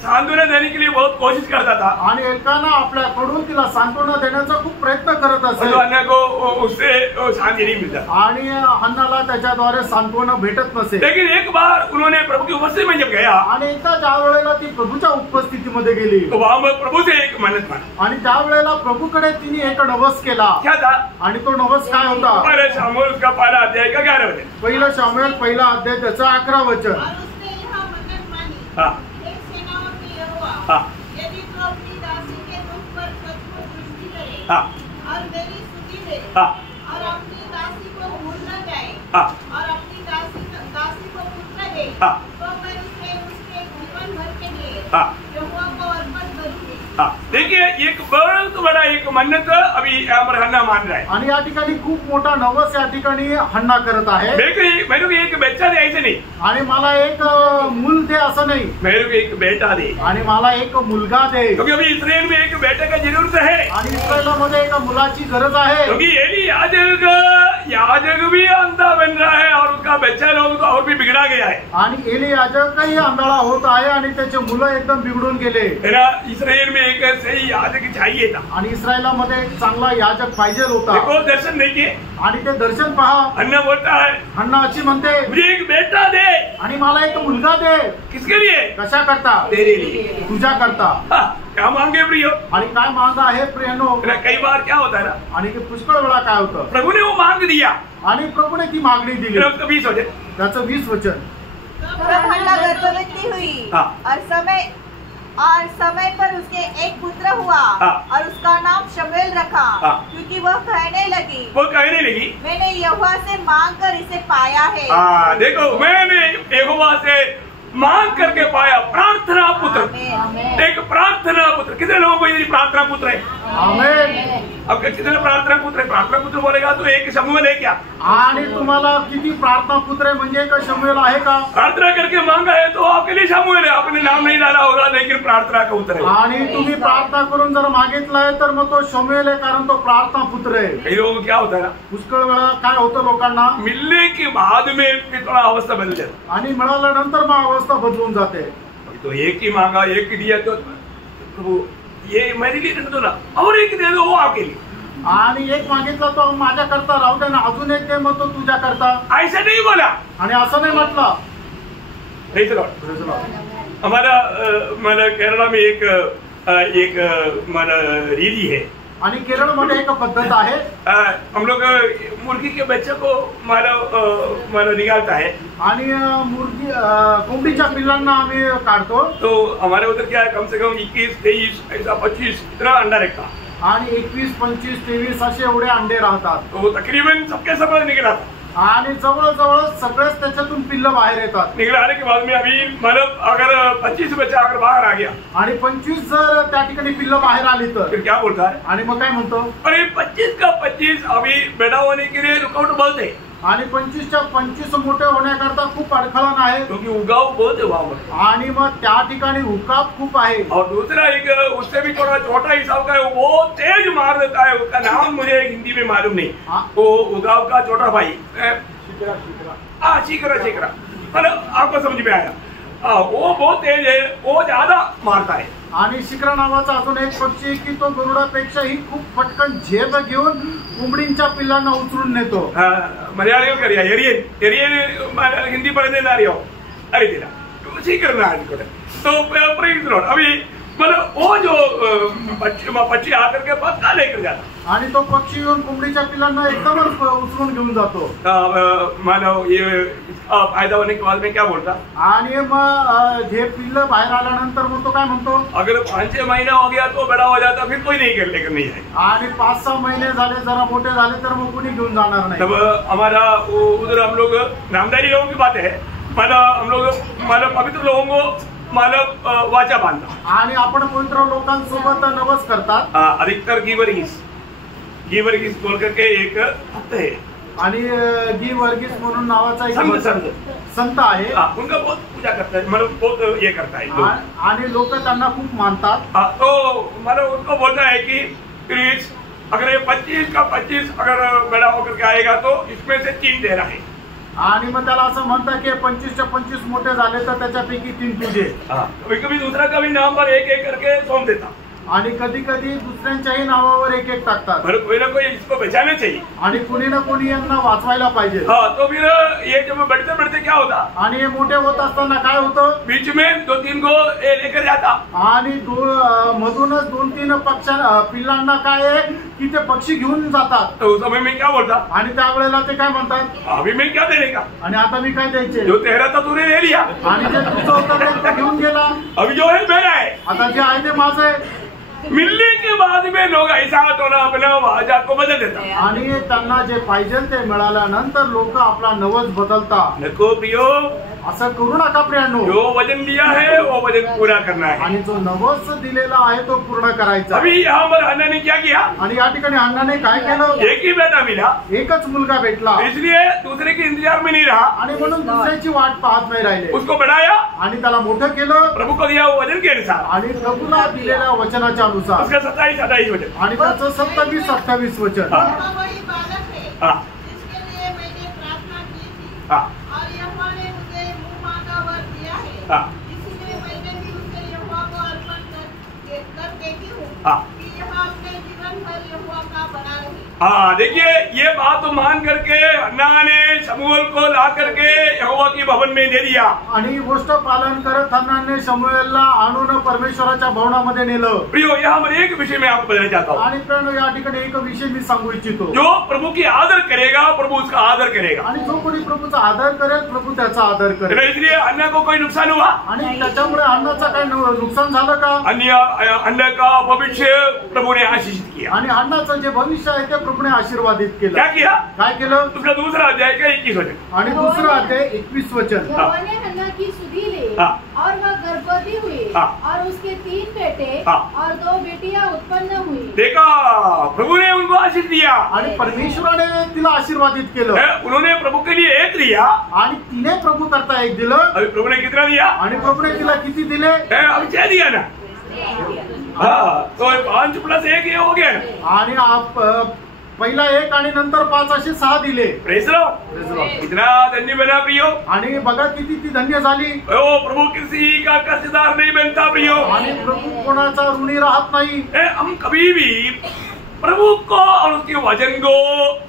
सांत्वना देने के लिए बहुत कोशिश करता था, आणि एल्काना आपल्याकडून तिला सांत्वना देण्याचा खूप प्रयत्न करत असे, परंतु अन्ना को उससे शांति नहीं मिलता। आणि हन्नाला त्याच्याद्वारे सांत्वना भेटत नसे। लेकिन एक बार उन्होंने प्रभु की उपस्थिति में जब गया, आणि एकदा ज्या वेळेला ती प्रभूच्या उपस्थितीमध्ये गेली तो वहां पर प्रभु से एक मन्नत मांगी। आणि त्या वेळेला प्रभूकडे तिने एक नवस केला। क्या था? आणि तो नवस काय होता? पहले शामुएल का पहला अध्याय का 11 वचन। पहिला शामुएल पहिला अध्याय त्याचं 11 वचन। और उसने यह मन्नत मानी, हाँ हे सेनाओं की यहोवा, हाँ यदि तू अपनी दासी के दुख पर सचमुच दृष्टि करे हाँ और मेरी स्तुति दे हाँ और अपनी दासी को भूल न जाए हाँ और अपनी दासी को पुत्र दे, हाँ तो मैं उसके जीवन भर के लिए हाँ यहोवा को अर्पण करूंगी। हाँ, देखिए एक बहुत बड़ा एक मन्नत अभी यहाँ पर हन्ना मान रहा है। आणि या ठिकाणी खूप मोठा नवस या ठिकाणी हन्ना करत आहे। मेरे को एक बच्चा दे ऐसे नहीं, आणि मला एक मूल दे असं नाही, मेरे को एक बेटा दे, आणि मला एक मुलगा दे, क्योंकि अभी इस्राएल में एक बेटे का जरूरत है, आणि इस्रायलमध्ये एका मुलाची गरज आहे। क्योंकि एली याजक भी अंधा बन रहा है और उसका बच्चा लोग तो और भी बिगड़ा गया है। आणि एली याजकही आंधळा होत आहे आणि त्याचे मुलं एकदम बिघडून गेले। इस्राएल में एक सही याजक चाहिए था, आणि इस्रायलामध्ये एक चांगला याजक पाहिजे होता। देखो दर्शन देखिए, आणि ते दर्शन पहा, हन्ना बोलता है हन्ना अशी म्हणते, मुझे एक बेटा दे। आणि मला एक मुलगा दे। किसके लिए? कशा करता? तेरे लिए। तुझ्या करता। हाँ, क्या मांगे प्रियो? आणि काय मांग आहे प्रियनो? कई बार क्या होता है ना, आणि ते पुष्कळ वेळा काय होतं, प्रभु ने वो मांग दिया आणि प्रभूने ती मागणी दिली। उसका 20 वचन, त्याचं 20 वचन। तो तब हन्ना गर्भवती हुई और समय पर उसके एक पुत्र हुआ और उसका नाम शमूएल रखा, क्योंकि वह कहने लगी मैंने यहोवा से मांग कर इसे पाया है। देखो, मैंने यहोवा से मांग करके पाया प्रार्थना पुत्र। एक प्रार्थना पुत्र। कितने लोगों को ये प्रार्थना पुत्र है? आमेन। अब कितने प्रार्थना पुत्र है? प्रार्थना पुत्र बोलेगा तो एक शमूएल है क्या? आणि तुम्हाला किती प्रार्थना पुत्र आहे म्हणजे एक शमूएल आहे का? प्रार्थना करके मांगा है तो आपके लिए शमूएल है, आपने नाम नहीं डाला होगा लेकिन प्रार्थना का उत्तर है। आणि तुम्ही प्रार्थना करून जर मागितलंय तर मग तो शमूएल आहे, कारण तो प्रार्थना पुत्र आहे। कई लोगों को क्या होता है ना, पुष्कळ वेळा काय होतं लोकांना, मिलने के बाद में थोड़ा अवस्था बदल जाती, आणि मिळाल्यानंतर मग अवस्था बदलून जाते। तो एक ही मांगा, एक ही दिया तो प्रभु ये मेरे लिए दे दो ना, और एक दे दो वो आपके लिए। आणि एक मागितलं तो माझ्या करता राहू दे ना, अजून एक दे मग तो तुझ्या करता। ऐसा नहीं बोला आणि असं नाही म्हटलं। Praise the Lord. हमारा केरला में एक रीति है, आणि केरळमध्ये एक पद्धत आहे, हम लोग मुर्गी के बच्चे को निकालता है आणि मुर्गी कोंबडीच्या पिल्लांना आम्ही काढतो। तो हमारे उधर क्या है, कम से कम 21, 23 ऐसा 25 इतना अंडा रखता, आणि 21, 25, 23 असे एवढे अंडे राहतात। तो तकरीबन सबके सब निकला था, आणि जवळजवळ सगळेच त्याच्यातून पिल्ल बाहेर येतात। निकल आने के बाद में अभी अगर 25 बच्चा अगर बाहर आ गया आणि 25 जर त्या ठिकाणी पिल्ल बाहेर आली तर फिर क्या बोलता है, आणि मग काय म्हणतो, अरे 25 का 25 अभी पैदा होने के लिए रुकावट बहुत है, आणि 25च्या 25 मोठे होण्याकरता खूप अडखळण आहे, क्योंकि उगाव बहुत है वहां पर, आणि मग त्या ठिकाणी हुकाप खूप आहे। और दूसरा एक उससे भी थोड़ा छोटा हिसाब का है, वो तेज मार देता है, उसका नाम मुझे हिंदी में मालूम नहीं, वो उगाव का छोटा भाई शिकरा मतलब आपको समझ में आया, वो बहुत तेज है, वो ज्यादा मारता है। आणि शिखरा नावाचा अजून एक पक्षी की तो गरुडापेक्षाही खूप पटकन झेप घेऊन कोंबडींच्या पिल्लांना उचलून नेतो। मलयाळी करिया एरियन हिंदी पढ़ने ना रही हो, अरे दिला तो शिखर ना तो प्रेज लॉर्ड। अभी मतलब वो जो पक्षी आकर के पक्का लेकर जाता, आणि तो पक्षी येऊन कोंबडीच्या पिल्लांना एकदमच उचलून घेऊन जातो। मानो ये फायदा होने के बाद में क्या बोलता, आणि मग जे पिल्ल बाहेर आल्यानंतर मग तो काय म्हणतो, अगर 5-6 महीना हो गया तो बड़ा हो जाता, फिर कोई नहीं लेकर नहीं जाए, आणि 5-6 महिने झाले जरा मोठे झाले तर मग कोणी घेऊन जाणार नाही। तब हमारा उधर हम लोग नामदारी लोगों की बात है, हम लोग पवित्र लोगों को वाचा बांधता, आणि आपण पवित्र लोकांसोबत नवस करतात। अधिकतर गीवर्गीस बोल करके एक भक्त है, आणि गी वर्गीस म्हणून नावाचा एक संत आहे, उनका बहुत पूजा करता है, मतलब बहुत ये करता है, आणि लोक त्यांना खूप मानतात। तो मतलब उनको बोलता है कि प्लीज अगर ये 25 का 25 अगर बड़ा होकर के आएगा तो इसमें से 3 देना है, आणि मग त्याला असं म्हणतात की 25च्या 25 मोठे झाले तर त्याच्यापैकी 3 तुझे। कभी कभी दूसरा का भी नाम पर एक करके सौंप देता, आणि कधी कधी दुसऱ्यांच्याही नावावर एक टाकतात, कोई ना कोई इसको बचाना चाहिए, आणि कोणी ना कोणी यांना वाचवायला पाहिजे। तो फिर ये जब बढ़ते बढ़ते क्या होता, आणि हे मोठे होत असताना काय होतं, बीच में 2-3 को लेकर जाता, आणि मधूनच 2-3 पिल्लांना काय आहे की ते पक्षी घेऊन जातात। तो उस समय में क्या बोलता, आणि त्यावेळेला ते काय म्हणतात, अभी मैं क्या देने का, आणि आता मी काय द्यायचे, जो तेरा था तूने ले लिया, आणि जे तुझं होतं ते घेऊन गेला, अभी जो है मेरा है, आता जे आहे ते माझं आहे। मिलने के बाद में लोग ऐसा तो ना अपना वाजा को बदल देता, आणि त्यांना जे पाहिजे ते मिळाल्यानंतर लोक आपला नवस बदलतात। नको प्रियो, असं करू नका प्रियांनो, जो वचन दिया है वो वचन पूरा करना है, आणि जो नवस दिलेला आहे तो पूर्ण करायचा। अभी यहाँ पर हन्ना ने क्या किया, आणि या ठिकाणी हन्नाने काय केलं, एक ही बेटा मिला, एकच मुलगा भेटला, इसलिए दूसरे के इंतजार में नहीं रहा, आणि म्हणून दुसऱ्याची वाट पाहत नाही राहिले, उसको बढ़ाया, आणि त्याला मोठं केलं, प्रभु को दिया वो वचन के अनुसार, आणि प्रभूला दिलेल्या वचनाच्या अनुसार, उसका 27-28 वचन, आणि त्याचं 27-28 वचन। वही बालक है हाँ जिसके लिए मैंने प्रार्थना की थी, हाँ और यहोवा ने मुझे मुंह मांगा वर दिया है, हाँ इसीलिए मैंने भी उसे यहोवा को अर्पण कर देती हूँ हाँ कि यह अपने जीवन भर यहोवा का बना रहे। हाँ देखिए, ये बात मान करके हन्ना ने शमूएल को ला करके यहोवा की भवन में दे दिया आणि ही गोष्ट पालन करत हन्नाने शमूएलला आणून परमेश्वराच्या भवनामध्ये नेलं. प्रियो, यहाँ पर एक विषय मैं आपको बताना चाहता हूँ. आणि प्रियो, या ठिकाणी एक विषय मी सांगू इच्छितो. जो प्रभु की आदर करेगा, प्रभु उसका आदर करेगा. आणि जो कोणी प्रभूचा आदर करेल, प्रभू त्याचा आदर करेल. इसलिए अन्ना को कोई नुकसान हुआ? आणि त्याच्यामुळे अन्नाचा काही नुकसान झालं का? अन्ना का भविष्य प्रभु ने आशीषित किया. आणि अन्नाचं जे भविष्य आहे ते प्रभूने आशीर्वादित केलं. क्या किया? काय केलं? उसका दूसरा अध्याय का 21 वचन. आणि दुसरा अध्याय 21 वचन. यहोवा ने हन्ना की सुधि ली और वह गर्भवती हुई और उसके 3 बेटे और 2 बेटियां उत्पन्न हुई. देखा, प्रभु ने उनको आशीष दिया आणि परमेश्वराने तिला आशीर्वादित केलं. उन्होंने प्रभु के लिए 1 दिया आणि तिने प्रभू करता 1 दिलं. अभी प्रभु ने कितना दिया? आणि प्रभूने तिला किती दिले? अभी 6 दिया ना. हाँ, तो 5 + 1 ये हो गया ना. आणि पहिला 1 आणि नंतर 5 असे 6 दिले. Praise Lord. इतना धन्य बना प्रियो. आणि बघा किती ती धन्य झाली. प्रभु किसी का कर्जदार नहीं बनता प्रियो. आणि प्रभू कोणाचा ऋणी राहत नाही. हम कभी भी प्रभु को और उसके वचन को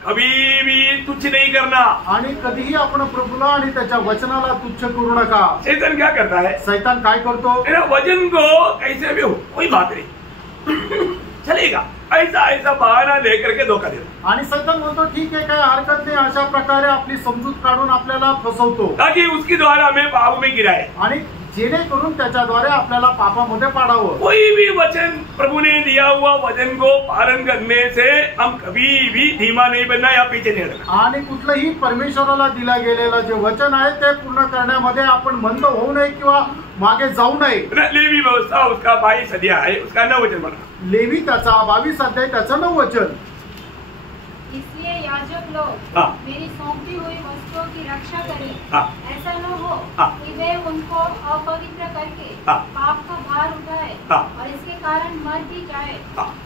कभी भी तुच्छ नहीं करना. आणि कधीही आपण प्रभूला आणि त्याच्या वचनाला तुच्छ करू नका. शैतान क्या करता है? शैतान काय करतो? वचन को कैसे भी हो, कोई बात नहीं, चलेगा, ऐसा ऐसा बहाना लेकर के धोखा देतो. आणि शैतान म्हणतो ठीक आहे, काय हरकत नाही, अशा प्रकारे आपली समजूत काढून आपल्याला फसवतो, ताकि उसके द्वारा हमें पाप में गिराए. आणि जेणेकरून त्याच्याद्वारे आपल्याला पापामध्ये पाडावं. कोई भी वचन प्रभु ने दिया हुआ वचन को पालन करने से हम कभी भी धीमा नहीं बनना या पीछे नहीं हटना. आणि कुठलंही परमेश्वराला दिला गेलेलं जे वचन आहे ते पूर्ण करण्यामध्ये आपण मंद होऊ नये किंवा मागे जाऊ नये. लेवी व्यवस्था उसका 22 अध्याय है, उसका 9 वचन बना. लेवी त्याचा 22 अध्याय त्याचं 9 वचन. इसलिए याजक लोग मेरी सौंपी हुई वस्तुओं की रक्षा करें. ऐसा न हो कि वे उनको अपवित्र करके पाप का भार उठाए और इसके कारण मर भी जाए.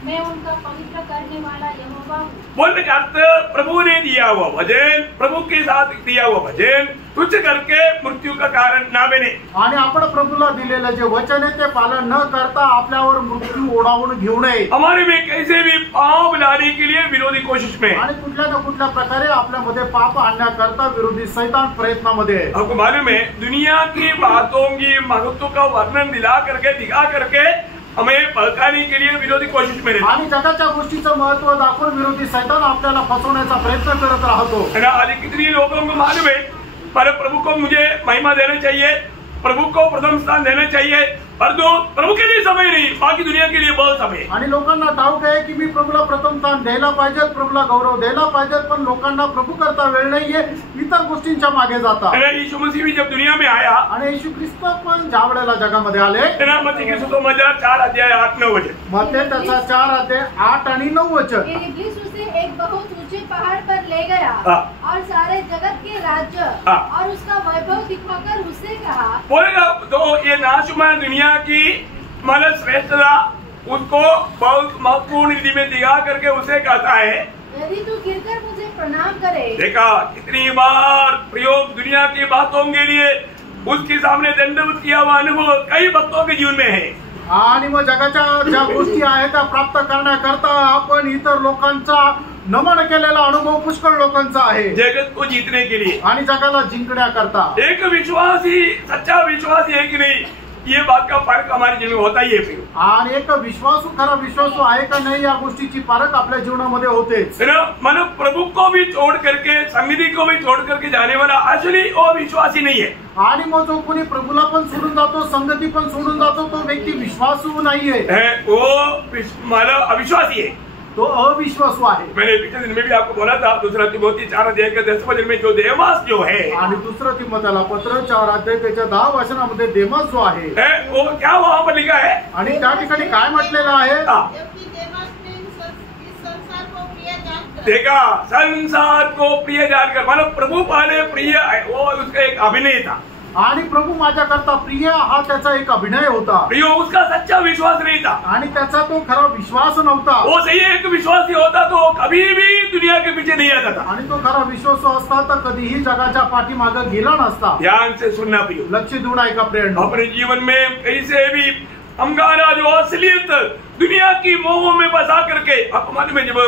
मैं उनका पवित्र करने वाला यहोवा हूँ. बोलने का अर्थ, प्रभु ने दिया हुआ वचन, प्रभु के साथ दिया हुआ वचन तुच्छ करके मृत्यू का कारण ना बने. आणि आपण प्रभूला दिलेलं जे वचन आहे ते पालन न करता आपल्यावर मृत्यू ओढावून घेऊ नये. हमारे में कैसे भी पाप लाने के लिए विरोधी कोशिश में. आणि कुठल्या ना कुठल्या प्रकारे आपल्यामध्ये पाप आणण्याकरता विरोधी शैतान प्रयत्नामध्ये. आपको मालूम है, दुनिया की बातों की महत्व का वर्णन दिला करके दिखा करके हमें भड़काने के लिए विरोधी कोशिश में रहता. आणि जगाच्या गोष्टीचं महत्व दाखवून विरोधी शैतान आपल्याला फसवण्याचा प्रयत्न करत राहतो. आज कितनी लोगों को मालूम है, पर प्रभु को मुझे महिमा देना चाहिए, प्रभु को प्रथम स्थान देना चाहिए, पर जो प्रभु के लिए समय नहीं, बाकी दुनिया के लिए बहुत समय. आणि लोकांना ठाऊक आहे की मी प्रभूला प्रथम स्थान द्यायला पाहिजे, प्रभूला गौरव द्यायला पाहिजे, पण लोकांना प्रभू करता वेळ नाहीये, इतर गोष्टींच्या मागे जातात. यीशु मसीह भी जब दुनिया में आया, आणि येशू ख्रिस्त पण ज्या वेळेला जगामध्ये आले, मत्ती के सुसमाचार 4 अध्याय 8-9 वचन. मत्ती त्याचा 4 अध्याय 8 आणि 9 वचन. इब्लीस उसे एक बहुत ऊंचे पहाड़ पर ले गया और सारे जगत के राज्य और उसका वैभव दिखाकर उससे कहा. बोलेगा तो ये नाशुमान दुनिया की मतलब श्रेष्ठता उसको बहुत महत्वपूर्ण निधि में दिखा करके उसे कहता है, यदि तू गिरकर मुझे प्रणाम करे. देखा कितनी बार प्रयोग दुनिया की बातों के लिए उसके सामने दंडवत किया हुआ अनुभव कई भक्तों के जीवन में है. आणि मग जगाच्या ज्या गोष्टी आहेत त्या प्राप्त करण्याकरता आपण इतर लोकांचा नमन केलेला अनुभव पुष्कळ लोकांचा आहे. जगत को जीतने के लिए आणि जगाला जिंकण्याकरता एक विश्वासी, सच्चा विश्वासी है कि नहीं, ये बात का फर्क हमारे जीवन में होता ही है. आणि एक विश्वासू, खरा विश्वासू आहे का नाही या गोष्टीची फरक आपल्या जीवनामध्ये होतेच. मन प्रभु को भी छोड़ करके, संगति को भी छोड़ करके जाने वाला असली वो विश्वासी नहीं है. आणि मग जो कोणी प्रभूला पण सोडून जातो, संगती पण सोडून जातो, तो व्यक्ती विश्वासू नाहीये, वो अविश्वासी है, तो अविश्वासू आहे. मैंने पिछले दिन में भी आपको बोला था, 2 तिमोथी 4 अध्याय के 10 वचन में जो देवास जो है, आणि 2 तिमोथेला पत्र 4 अध्याय त्याच्या 10 वचनामध्ये देवास जो आहे, वो क्या वहां पर लिखा है, आणि त्या ठिकाणी काय म्हटलेलं आहे, देखा संसार को प्रिय जानकर, मतलब प्रभु पाले प्रिय, वो उसका एक अभिनय था. आणि प्रभू माझ्या करता प्रिय हा त्याचा एक अभिनय होता. प्रियो उसका सच्चा विश्वास नहीं था, आणि त्याचा तो खरा विश्वास नव्हता. वो सही एक विश्वासी होता तो कभी भी दुनिया के पीछे नहीं आता था. आणि तो खरा विश्वासू असता तर कधीही जगाच्या पाठीमागे गेला नसता. ध्यान से सुनना प्रियो, लक्ष देऊन ऐका प्रिय. अपने जीवन में कैसे भी हमारा जो असलियत दुनिया की मोहों में बसा करके, आपको मालूम है जब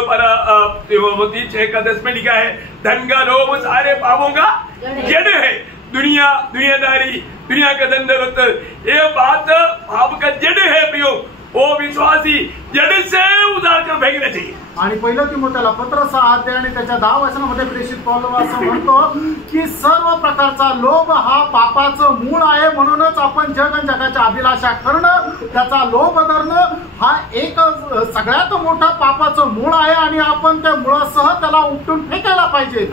6:10 में लिखा है, धन का लोभ सारे पापों का जड़ है। दुनियादारी, दुनिया का धन दौलत, ये बात पाप का जड़ है प्रियो। वो विश्वासी जड़ से उधार कर फेकना चाहिए। आणि पहिलं तिमोथेला पत्र 6 अध्याय आणि त्याच्या 10 वचनामध्ये प्रेषित पौल असं म्हणतो की सर्व प्रकारचा लोभ हा पापाचं मूळ आहे, म्हणूनच आपण जग आणि जगाच्या अभिलाषा करणं, त्याचा लोभ धरणं हा एक सगळ्यात मोठा पापाचं मूळ आहे आणि आपण त्या मुळासह त्याला उपटून फेकायला पाहिजे।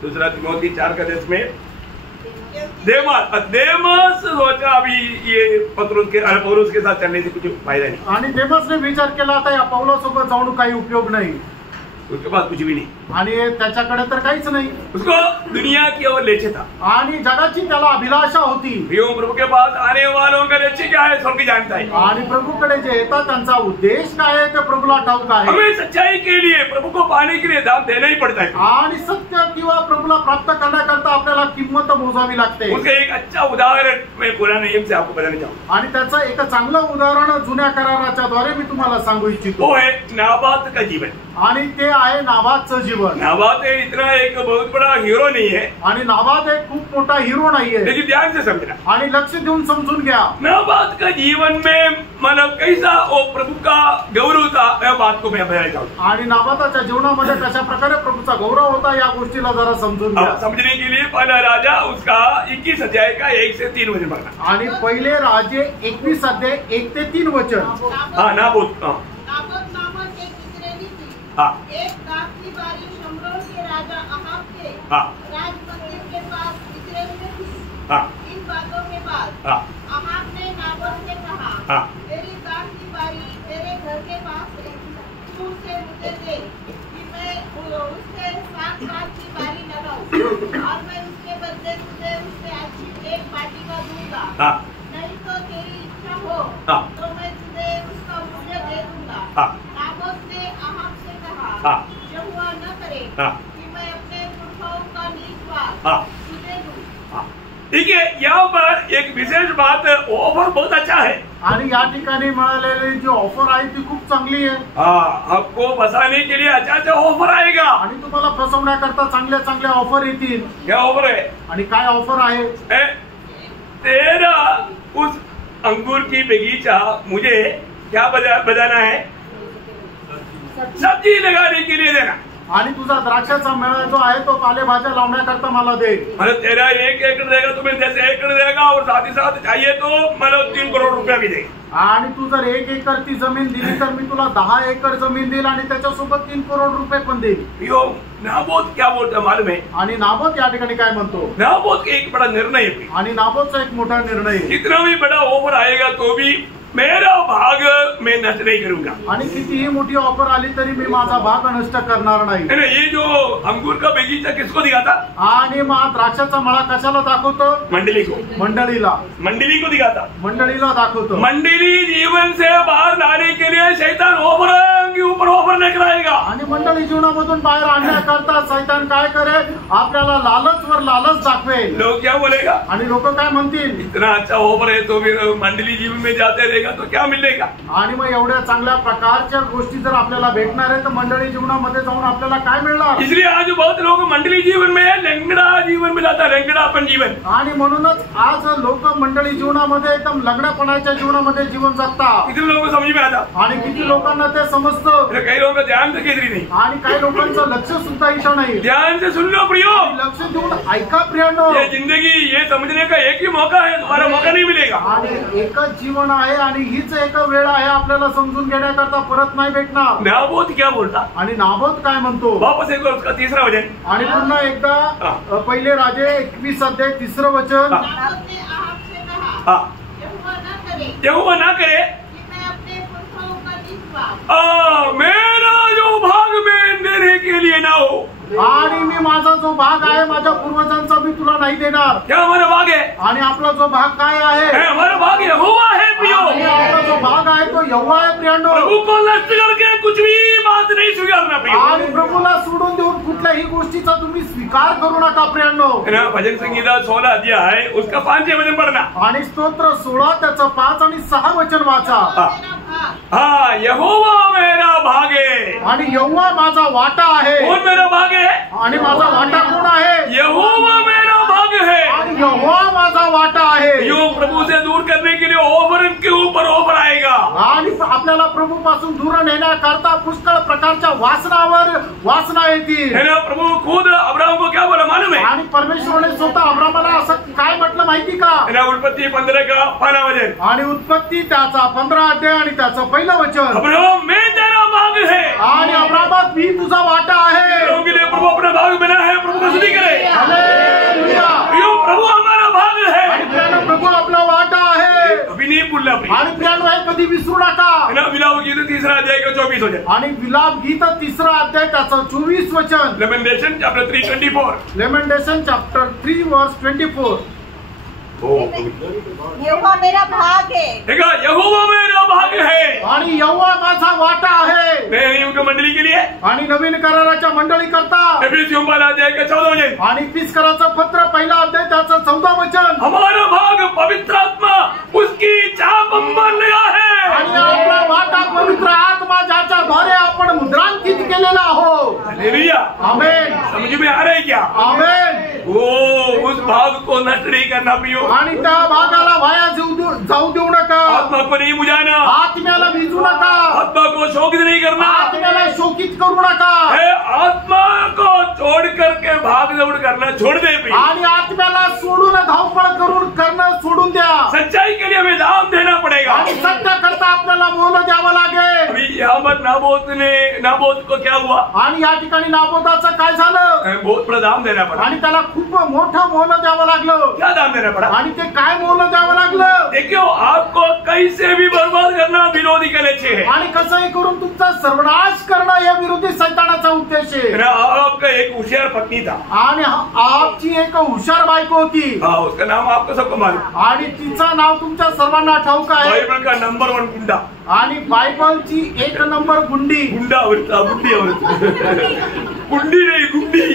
दूसरा तिमोथी 4:10 में देमस सोचा अभी ये पौलुस के साथ चलने से कुछ फायदा नहीं। आणि देमसने विचार केला आता या पौलुससोबत जाऊन काही उपयोग नाही, उसके पास कुछ भी नहीं आणि त्याच्याकडे तर काहीच नाही, उसको दुनिया की ओर लक्ष्य था आणि जगाची त्याला अभिलाषा होती। प्रभु के पास आने वालों का लक्ष्य क्या है स्वर्ग जानता है, आणि प्रभूकडे जे येतात त्यांचा उद्देश काय आहे ते प्रभूला ठाऊक आहे। हमें सच्चाई के लिए प्रभु को पाने के लिए दाम देना ही पड़ता है, आणि सत्य किंवा प्रभूला प्राप्त करण्याकरता आपल्याला किंमत मोजावी लागते। उसका एक अच्छा उदाहरण मैं पुराने नियम से आपको बताना चाहूँगा, आणि त्याचं एक चांगलं उदाहरण जुन्या कराराच्या द्वारे मी तुम्हाला सांगू इच्छितो। वो है नाबात का जीवन, आणि ते आहे नाबातचं जीवन। नाबात इतना एक बहुत बड़ा हीरो नहीं है, आणि नाबात एक खूप मोठा हिरो नाहीये, लेकिन ध्यान से समझना आणि लक्ष देऊन समजून घ्या। नाबात का जीवन में मतलब कैसा वो प्रभु का गौरव था, वह बात को मैं बताना चाहूँगा। आणि नाबाताच्या जीवनामध्ये कशा प्रकारे प्रभूचा गौरव होता या गोष्टीला जरा समजून घ्या। समझने के लिए पहला राजा उसका 21 अध्याय का 1 से 3 वचन पढ़ना। आणि पहिले राजे 21 अध्याय 1 ते 3 वचन। हाँ नाबोत नामक एक इस्राएली थी। हाँ एक दास की बारी शमरोन के राजा अहाब के हाँ राजमंदिर के पास इस्राएल में थी। हाँ इन बातों के बाद हाँ अहाब ने नाबोत से कहा, हाँ तेरी दास की बारी तेरे घर के पास है, तू उसे मुझे दे कि मैं उससे 7 साल की बारी लगाऊं और मैं उसके बदले तुझे उससे अच्छी एक वाटिका दूंगा। हाँ नहीं तो तेरी इच्छा हो हाँ तो मैं तुझे उसका मूल्य दे दूंगा। हाँ नाबोत ने अहाब से कहा, हाँ यहोवा न करे हाँ कि मैं अपने पुरखाओं का नीच भाग हाँ तुझे दूं। हाँ ठीक है, यहाँ पर एक विशेष बात, ऑफर बहुत अच्छा है। आणि या ठिकाणी मिळालेली जी ऑफर आहे ती खूप चांगली आहे। हाँ आपको फंसाने के लिए अच्छा ऑफर आएगा, आणि तुम्हाला फसवण्याकरता चांगल्या चांगल्या ऑफर येतील। क्या ऑफर है? आणि काय ऑफर आहे? तेरा उस अंगूर की बगीचा मुझे क्या बजाना है, सब्जी लगाने के लिए देना। आणि तुझा द्राक्षाचा मेळा जो आहे तो पालेभाज्या लावण्याकरता मला दे। मतलब तेरा 1 एकड़ देगा, तुम्हें 10 एकड़ देगा और साथ ही साथ चाहिए तो मतलब 3 करोड़ रुपया भी देगा। आणि तू जर 1 एकर ती जमीन दिली तर मी तुला 10 एकर जमीन देईल आणि त्याच्यासोबत 3 करोड रुपये पण देईल। यो नाबोत क्या बोलता मालूम है? आणि नाबोत या ठिकाणी काय म्हणतो? नाबोत एक बड़ा निर्णय है, आणि नाबोतचा एक मोठा निर्णय आहे। कितना भी बड़ा ऑफर आएगा तो भी मेरा भाग मैं नष्ट नहीं करूंगा। आणि कितीही मोठी ऑफर आली तरी मी माझा भाग नष्ट करणार नाही। है ना, ये जो अंगूर का बगीचा किसको दिखाता? आणि मग द्राक्षाचा मळा कशाला दाखवतो? मंडली को। मंडळीला। मंडली को दिखाता, मंडळीला दाखवतो। मंडली जीवन से बाहर लाने के लिए शैतान ऑफर के ऊपर ऑफर लेकर आएगा। आणि मंडळी जीवनामधून बाहेर आणण्याकरता शैतान काय करेल? आपल्याला लालचवर लालच दाखवेल। लोग क्या बोलेगा? आणि लोक काय म्हणतील? इतना अच्छा ऑफर है तो फिर मंडली जीवन में जाते रहेगा तो क्या मिलेगा? आणि मग एवढ्या चांगल्या प्रकारच्या गोष्टी जर आपल्याला भेटणार आहे तर मंडळी जीवनामध्ये जाऊन आपल्याला काय मिळणार? इसलिए आज बहुत लोग मंडली जीवन में लंगड़ा जीवन मिलाता, लंगड़ापन जीवन। आणि म्हणूनच आज लोक मंडळी जीवनामध्ये एकदम लंगडापणाच्या जीवनामध्ये जीवन जगतात। कितने लोगों को समझ में आता? आणि किती लोकांना ते समजतं। कई लोगों का ध्यान से केंद्रित नहीं, आणि काही लोकांचं लक्ष सुद्धा इथं नाही। ध्यान से सुन लो प्रियो, लक्ष देऊन ऐका प्रियांनो। ये जिंदगी ये समझने का एक ही मौका है, दोबारा मौका नहीं मिलेगा। आणि एकच जीवन आहे आणि हीच एक वेळ आहे, आपल्याला समजून घेण्याकरता परत नाही भेटणार। नाबोत क्या बोलता? आणि नाबोत काय म्हणतो? वापस एक बार उसका 3रा वचन। आणि पुन्हा एकदा पहिले राजे 21 अध्याय 3रं वचन। नाबोत ने अहाब से कहा, हाँ यहोवा ना करे कि मैं अपने पुरखाओं का नीच भाग मेरा जो भाग में देने के लिए ना हो, आणि मी माझा जो भाग आहे माझ्या पूर्वजांचा मी तुला नाही देणार. क्या हमारा भाग है? आणि आपला जो भाग काय आहे? हमारा भाग यहोवा है प्रियो. आणि आपला जो भाग आहे तो यहोवा आहे प्रियांनो. प्रभु को नष्ट करके कुछ भी बात नहीं स्वीकारना प्रियो. आणि प्रभूला सोडून देऊन कुठल्याही गोष्टीचा तुम्ही स्वीकार करू नका प्रियांनो. भजन संगीता 16 अध्याय उसका 5 वचन पढ़ना. आणि स्तोत्र 16 त्याचं 5 आणि 6 वचन वाचा. हाँ, यहोवा मेरा भाग है. आणि यहोवा माझा वाटा आहे. कौन मेरा भाग है? आणि माझा वाटा कोण आहे? यहोवा मेरा भाग है. आणि यहोवा माझा वाटा आहे. यो प्रभु से दूर करने के लिए ओवर के ऊपर ओवर आएगा. आणि आपल्याला प्रभू पासून दूर नेण्याकरता पुष्कळ प्रकारच्या वासना येतील. है ना. प्रभु खुद अब्राहम को क्या बोला मालूम है? आणि परमेश्वराने स्वतः अब्राहमाला असं काय म्हटलं माहिती का? उत्पत्ति 15 का 5 वचन. आणि उत्पत्ती त्याचा 15 अध्याय आणि त्याचं पहिलं वचन. अब्राहम मैं तेरा भाग है. आणि अब्राहमात मी तुझा वाटा आहे. के लिए प्रभु अपना भाग बना है. प्रभु को स्तुति करे. हालेलुया. यो प्रभु हमारा भाग है. आणि प्रियानो प्रभू आपला वाटा आहे. कभी नहीं भूलना प्रिय. आणि प्रियानो हे कधी विसरू नका. विलाप गीत 3 अध्याय का 24 वचन. आणि विलाप गीत 3 अध्याय त्याचं 24 वचन. Lamentation chapter 3:24. लेमेंटेशन चैप्टर 3 वर्स 24. यहोवा मेरा भाग है. यहोवा मेरा भाग है. आणि यहोवा माझा वाटा आहे. नई नियम मंडली के लिए. आणि नवीन कराराच्या मंडळी करता. एफिसियों पहला अध्याय का 14 वचन. आणि फिसकराचं पत्र पहिला अध्याय त्याचं 14 वचन. हमारा भाग पवित्र आत्मा उसकी छाप हम पर लगा है. आणि आपला वाटा पवित्र आत्मा ज्याच्या द्वारे आपण मुद्रांकित केलेला आहोत. हालेलुया. आमेन. समझ में आ रहा है क्या? आमेन. उस भाग को नष्ट नहीं करना प्रियो. आणि त्या भागाला वाया जाऊ देऊ नका. आत्मा को नहीं बुझाना. आत्म्याला भिजू नका. आत्मा को शोकित नहीं करना. आत्म्याला शोकित करू नका. आत्मा को छोड़ करके भाग दौड़ करना छोड़ दे प्रियो. आणि आत्म्याला सोडून धावपळ करणं सोडून द्या. सच्चाई के लिए हमें दाम देना पड़ेगा. आणि सत्य करता आपल्याला मोल द्यावं लागेल. अभी यहाँ पर नाबोत को क्या हुआ? आणि या ठिकाणी नाबोताचं काय झालं? बहुत बड़ा दाम देना पड़ा. आणि त्याला खूप मोठं मोल द्यावं लागलं. क्या दाम देना पड़ा? आणि ते काय मोल द्यावं लागलं? देखियो आपको कैसे भी बर्बाद करना विरोधी के लिए है. आणि कसंही करून तुमचा सर्वनाश करणं या विरोधी सैतानाचा उद्देश आहे. आपका एक होशियार पत्नी था. आणि आपची एक हुशार बायको होती. उसका नाम आपको सबको मालूम. आणि तिचं नाव तुमच्या सर्वांना ठाऊक आहे. बाइबल का नंबर 1 गुंडा. आणि बायबलची 1 नंबर गुंडी. गुंडा आवडता. गुंडी आवडत. गुंडी नाही गुंडी.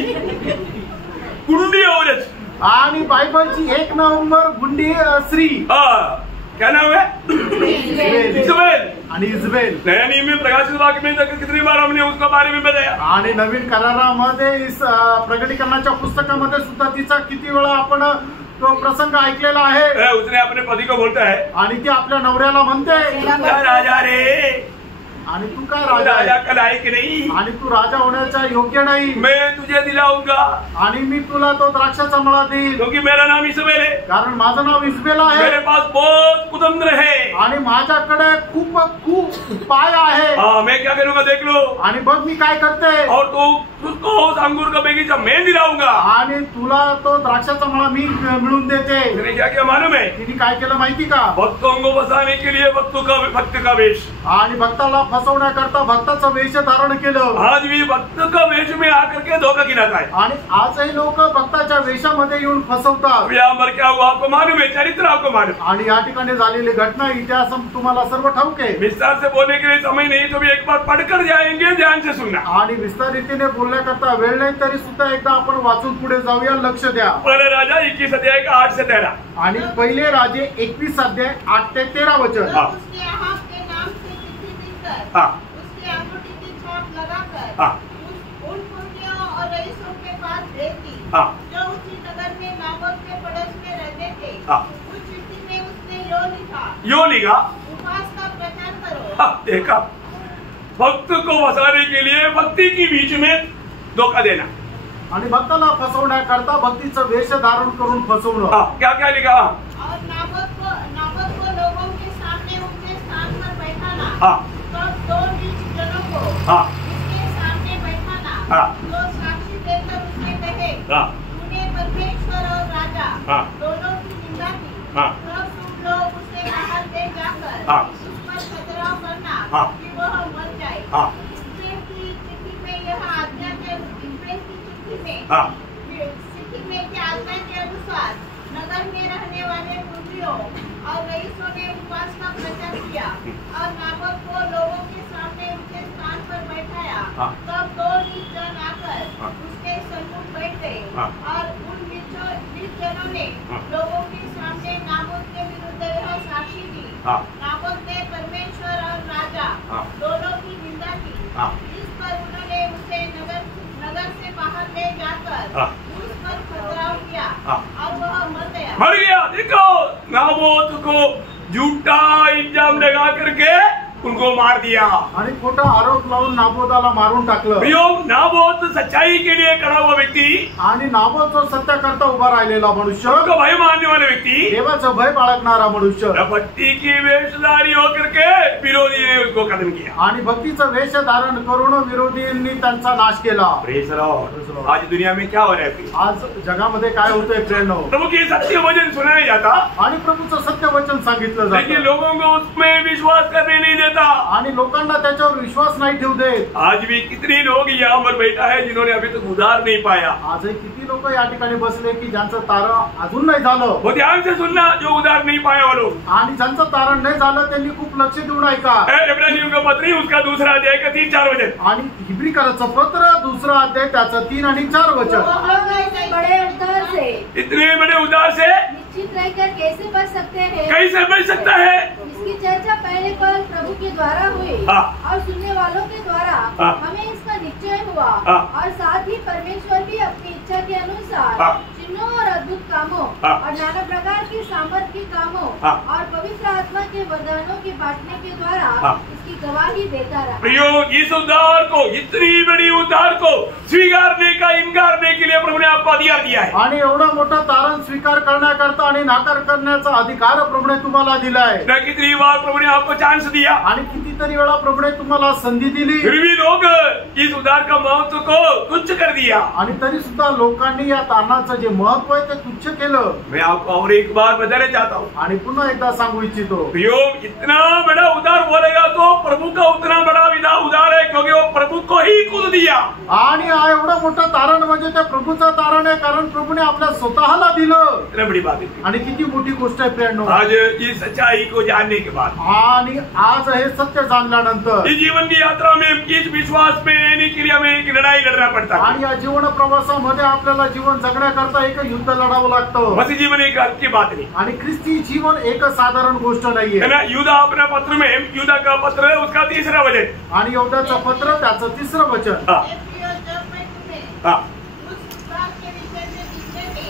गुंडी आवडत. आणि बायबलची 1 नंबर गुंडी स्त्री. क्या नाम है? इजबेल. आणि इजबेल. नया नियम में प्रकाशित वाक्य में कितनी बार हमने उसके बारे में बताया. आणि नवीन करारामध्ये प्रकटीकरणाच्या पुस्तकामध्ये सुद्धा तिचा किती वेळा आपण तो प्रसंग ऐकलेला आहे. उसने अपने पति को बोलता है. आणि ती आपल्या नवऱ्याला म्हणते राजा रे. आणि तू काय राजा का लायक नहीं. आणि तू राजा होण्याचा योग्य नाही. मैं तुझे दिलाऊंगा. आणि मी तुला तो द्राक्षाचा मळा देईल. क्योंकि मेरा नाम इजबेल है. कारण माझं नाव इजबेल आहे. मेरे पास बहुत कुतंत्र है. आणि माझ्याकडे खूप उपाय आहे. मैं क्या करूंगा देख लो. आणि बघ मी काय करते. और तो उसको उस अंगूर का बगीचा मैं दिलाऊंगा. आणि तुला तो द्राक्षाचा मळा मी मिळून देते. मैंने क्या क्या मालूम है? तिने काय केलं माहिती का? भक्तों को बसाने के लिए भक्त का वेश. आणि भक्ताला फसवण्याकरता भक्ताचं वेश धारण केलं. आज भी भक्त का वेश में आकर के धोखा गिराता है. आणि आजही लोक भक्ताच्या वेशामध्ये येऊन फसवतात. यहाँ पर क्या हुआ आपको मालूम है? चरित्र आपको मालूम. आणि या ठिकाणी झालेली घटना इतिहास तुम्हाला सर्व ठाऊक आहे. विस्तार से बोलने के लिए समय नहीं तो भी एक बार पढ़कर जाएंगे. ध्यान से सुनना. आणि विस्तार रीतीने बोलण्याकरता वेळ नाही तरी सुद्धा एकदा आपण वाचून पुढे जाऊया. लक्ष द्या. पहले राजा 21 अध्याय का 8 से 13. आणि पहिले राजे 21 अध्याय 8 ते 13 वचन. उसके हाथ के नाम से चिट्ठी देकर उसके अंगूठी की छाप लगाकर उन पुरनियों और रईसों के पास भेजी जो उसी नगर में नाबोत के पड़ोस में रहते थे. उस चिट्ठी में उसने यो लिखा उपवास का प्रचार करो. देखा भक्त को बसाने के लिए भक्ति की बीच में धोखा देना. आणि भक्ताला फसवण्याकरता भक्तीचं वेश धारण करून फसवणं. क्या क्या लिखा? और नाबोत को लोगों के सामने उनके स्थान पर बैठाना. तो 2 नीच जनों को उसके सामने बैठाना. तो साक्षी देकर उसने कहे तूने परमेश्वर और राजा दोनों की निंदा की. तो तुम लोग उसे बाहर ले जाकर उस पर खतराव करना कि वह मर जाए. इब्राहिम की चिट्ठी में यह आज्ञा के कुटियों और रईसों ने उपवास का प्रचार किया और नाबोत को लोगों के सामने ऊंचे स्थान पर बैठाया। तब 2 नीच जन आकर उसके सम्मुख बैठ गए और उन नीच जनों ने लोगों के सामने नाबोत के विरुद्ध यह साक्षी दी। नाबोत ने परमेश्वर और राजा दोनों की निंदा की। इस पर उन्होंने उसे नगर से बाहर ले जाकर उस पर पथराव किया और वह मर गया। देखो, नाबोत को झूठा इल्जाम लगा करके उनको मार दिया आणि खोटा आरोप लावून नाबोताला मारून टाकलं। प्रियो, नाबोत सच्चाई के लिए खड़ा हुआ व्यक्ति आणि नाबोत जो सत्य करता उभा राहिलेला मनुष्य, उनको भय मानने वाले व्यक्ती, देवाचं भय बाळगणारा मनुष्य, भक्ति की वेशधारी होकर के विरोधी ने उसको खत्म किया आणि भक्तीचं वेश धारण करून विरोधींनी त्यांचा नाश केला। Praise Lord. आज दुनिया में क्या हो रहा है? आज जगामध्ये काय होतंय प्रेरणो? प्रभु के सत्य वचन सुनाया जाता आणि प्रभूचं सत्य वचन सांगितलं लेकिन जातं, लोगों को उसमें विश्वास करने नहीं देता आणि लोकांना त्याच्यावर विश्वास नाही ठेवू देत। आज भी कितने लोग यहाँ पर बैठा है जिन्होंने अभी तक उद्धार नहीं पाया। आजही किती लोक या ठिकाणी बसले की ज्यांचं तारण अजून नाही झालं। वो ध्यान से सुनना, जो उद्धार नहीं पाया वो लोग। आणि ज्यांचं तारण नाही झालं त्यांनी खूप लक्ष देऊन ऐका। इब्रानियों का पत्री उसका दूसरा अध्याय का 3-4 वचन आणि हिब्रीकराचं पत्र दुसरा अध्याय त्याचं 3 आणि 4 वचन। हम लोग ऐसे बड़े उद्धार से, इतने बड़े उद्धार से निश्चित रहकर कैसे बच सकते हैं? कैसे बच सकता है? इसकी चर्चा पहले पर प्रभु के द्वारा हुई और सुनने वालों के द्वारा हमें इसका निश्चय हुआ और साथ ही परमेश्वर भी अपनी इच्छा के अनुसार चिन्हों और अद्भुत कामों और नाना प्रकार के सामर्थ के कामों और पवित्र आत्मा के वरदानों के बांटने के द्वारा इसकी गवाही देता रहा। प्रियो, इस उद्धार को, इतनी बड़ी उद्धार को स्वीकारने का इनकार करने के लिए प्रभु ने आपको अधिकार दिया है। आणि एवढा मोठा तारण स्वीकार करण्याकरता आणि नाकार करण्याचा अधिकार प्रभूने तुम्हाला दिलाय। कितनी बार प्रभु ने आपको चांस दिया आणि कितीतरी वेळा प्रभूने तुम्हाला संधी दिली, फिर भी लोग इस उद्धार का महत्व को तुच्छ कर दिया। आणि तरी सुद्धा लोकांनी या तारणाचं जे महत्व आहे ते तुच्छ केलं। मैं आपको और एक बार बताना चाहता हूँ, आणि पुन्हा एकदा सांगू इच्छितो, प्रियो, इतना बड़ा उद्धार बोलेगा तो प्रभु का उतना बड़ा विधा उद्धार है, क्योंकि वो प्रभु को ही खुद दिया। आणि हा एवढा मोठा तारण म्हणजे त्या प्रभूचं तारण आहे, कारण प्रभूने आपल्या स्वतःला दिलं। इतना बड़ी बात है। आणि किती मोठी गोष्ट आहे प्रेरणो। आज इस सच्चाई को जानने के बाद, आणि आज हे सत्य जाणल्यानंतर, इस जीवन की यात्रा में इस विश्वास में रहने के लिए हमें एक लड़ाई लड़ना पड़ता है। आणि या जीवन प्रवासामध्ये आपल्याला जीवन जगण्याकरता एक युद्ध लढावं लागतं। मसीह जीवन एक हल्की बात नहीं आणि ख्रिस्ती जीवन एक साधारण गोष्ट नाहीये है ना। यूदा अपने पत्र में, यूदा का पत्र है उसका 3रा वचन, आणि यहूदाचं पत्र त्याचं 3रं वचन। जब मैं तुम्हें उस उद्धार के विषय में लिखने में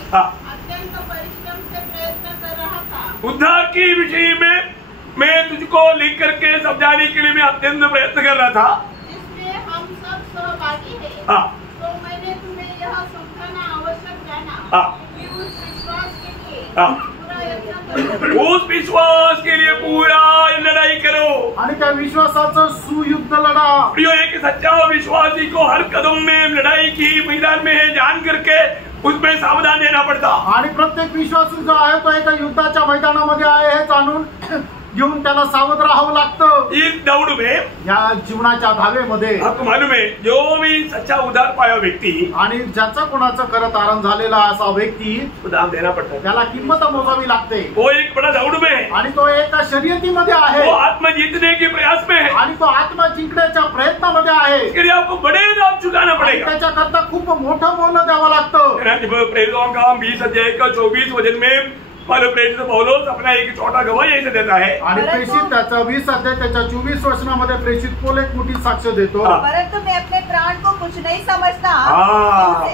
अत्यंत परिश्रम से प्रयत्न कर रहा था। उद्धार के विषय में मैं तुझको लिख करके समझाने के लिए मैं अत्यंत प्रयत्न कर रहा था, जिसमें हम सब सहभागी हैं। तो मैंने तुम्हें यह समझाना आवश्यक जाना कि उस विश्वास के लिए पूरा यत्न करो। उस विश्वास के लिए पूरा लड़ाई करो आणि त्या विश्वासाचं सुयुद्ध लढा। प्रियो, एक सच्चा विश्वासी को हर कदम में लड़ाई की मैदान में है जान करके उसमें सावधान रहना पड़ता। आणि प्रत्येक विश्वासी जो आहे तो एका युद्धाच्या मैदानामध्ये आहे हे जाणून घेऊन त्याला सावध राहावं लागतं। इस दौड़ में, या जीवनाच्या धावेमध्ये आपको मालूम है, जो भी सच्चा उद्धार पाया व्यक्ति, आणि ज्याचा कोणाचं खरं तारण झालेला असा व्यक्ती, दाम देना पड़ता है। त्याला किंमत मोजावी लागते। वो एक बड़ा दौड़ में है, आणि तो एका शर्यतीमध्ये आहे, वो आत्मा जीतने के प्रयास में है, आणि तो आत्मा जिंकण्याच्या प्रयत्नामध्ये आहे। इसके लिए आपको बड़े दाम चुकाना आणि पड़ेगा। त्याच्याकरता खूप मोठं मोल द्यावं लागतं। प्रेरितों का 20 अध्याय का 24 वचन में प्रेरित पौलुस अपना एक छोटा गवाही ऐसे देता है। आणि प्रेषित त्याचा 20 अध्याय त्याच्या 24 वचनामध्ये प्रेषित पौल एक मोठी साक्ष देतो। परंतु मैं अपने प्राण को कुछ नहीं समझता।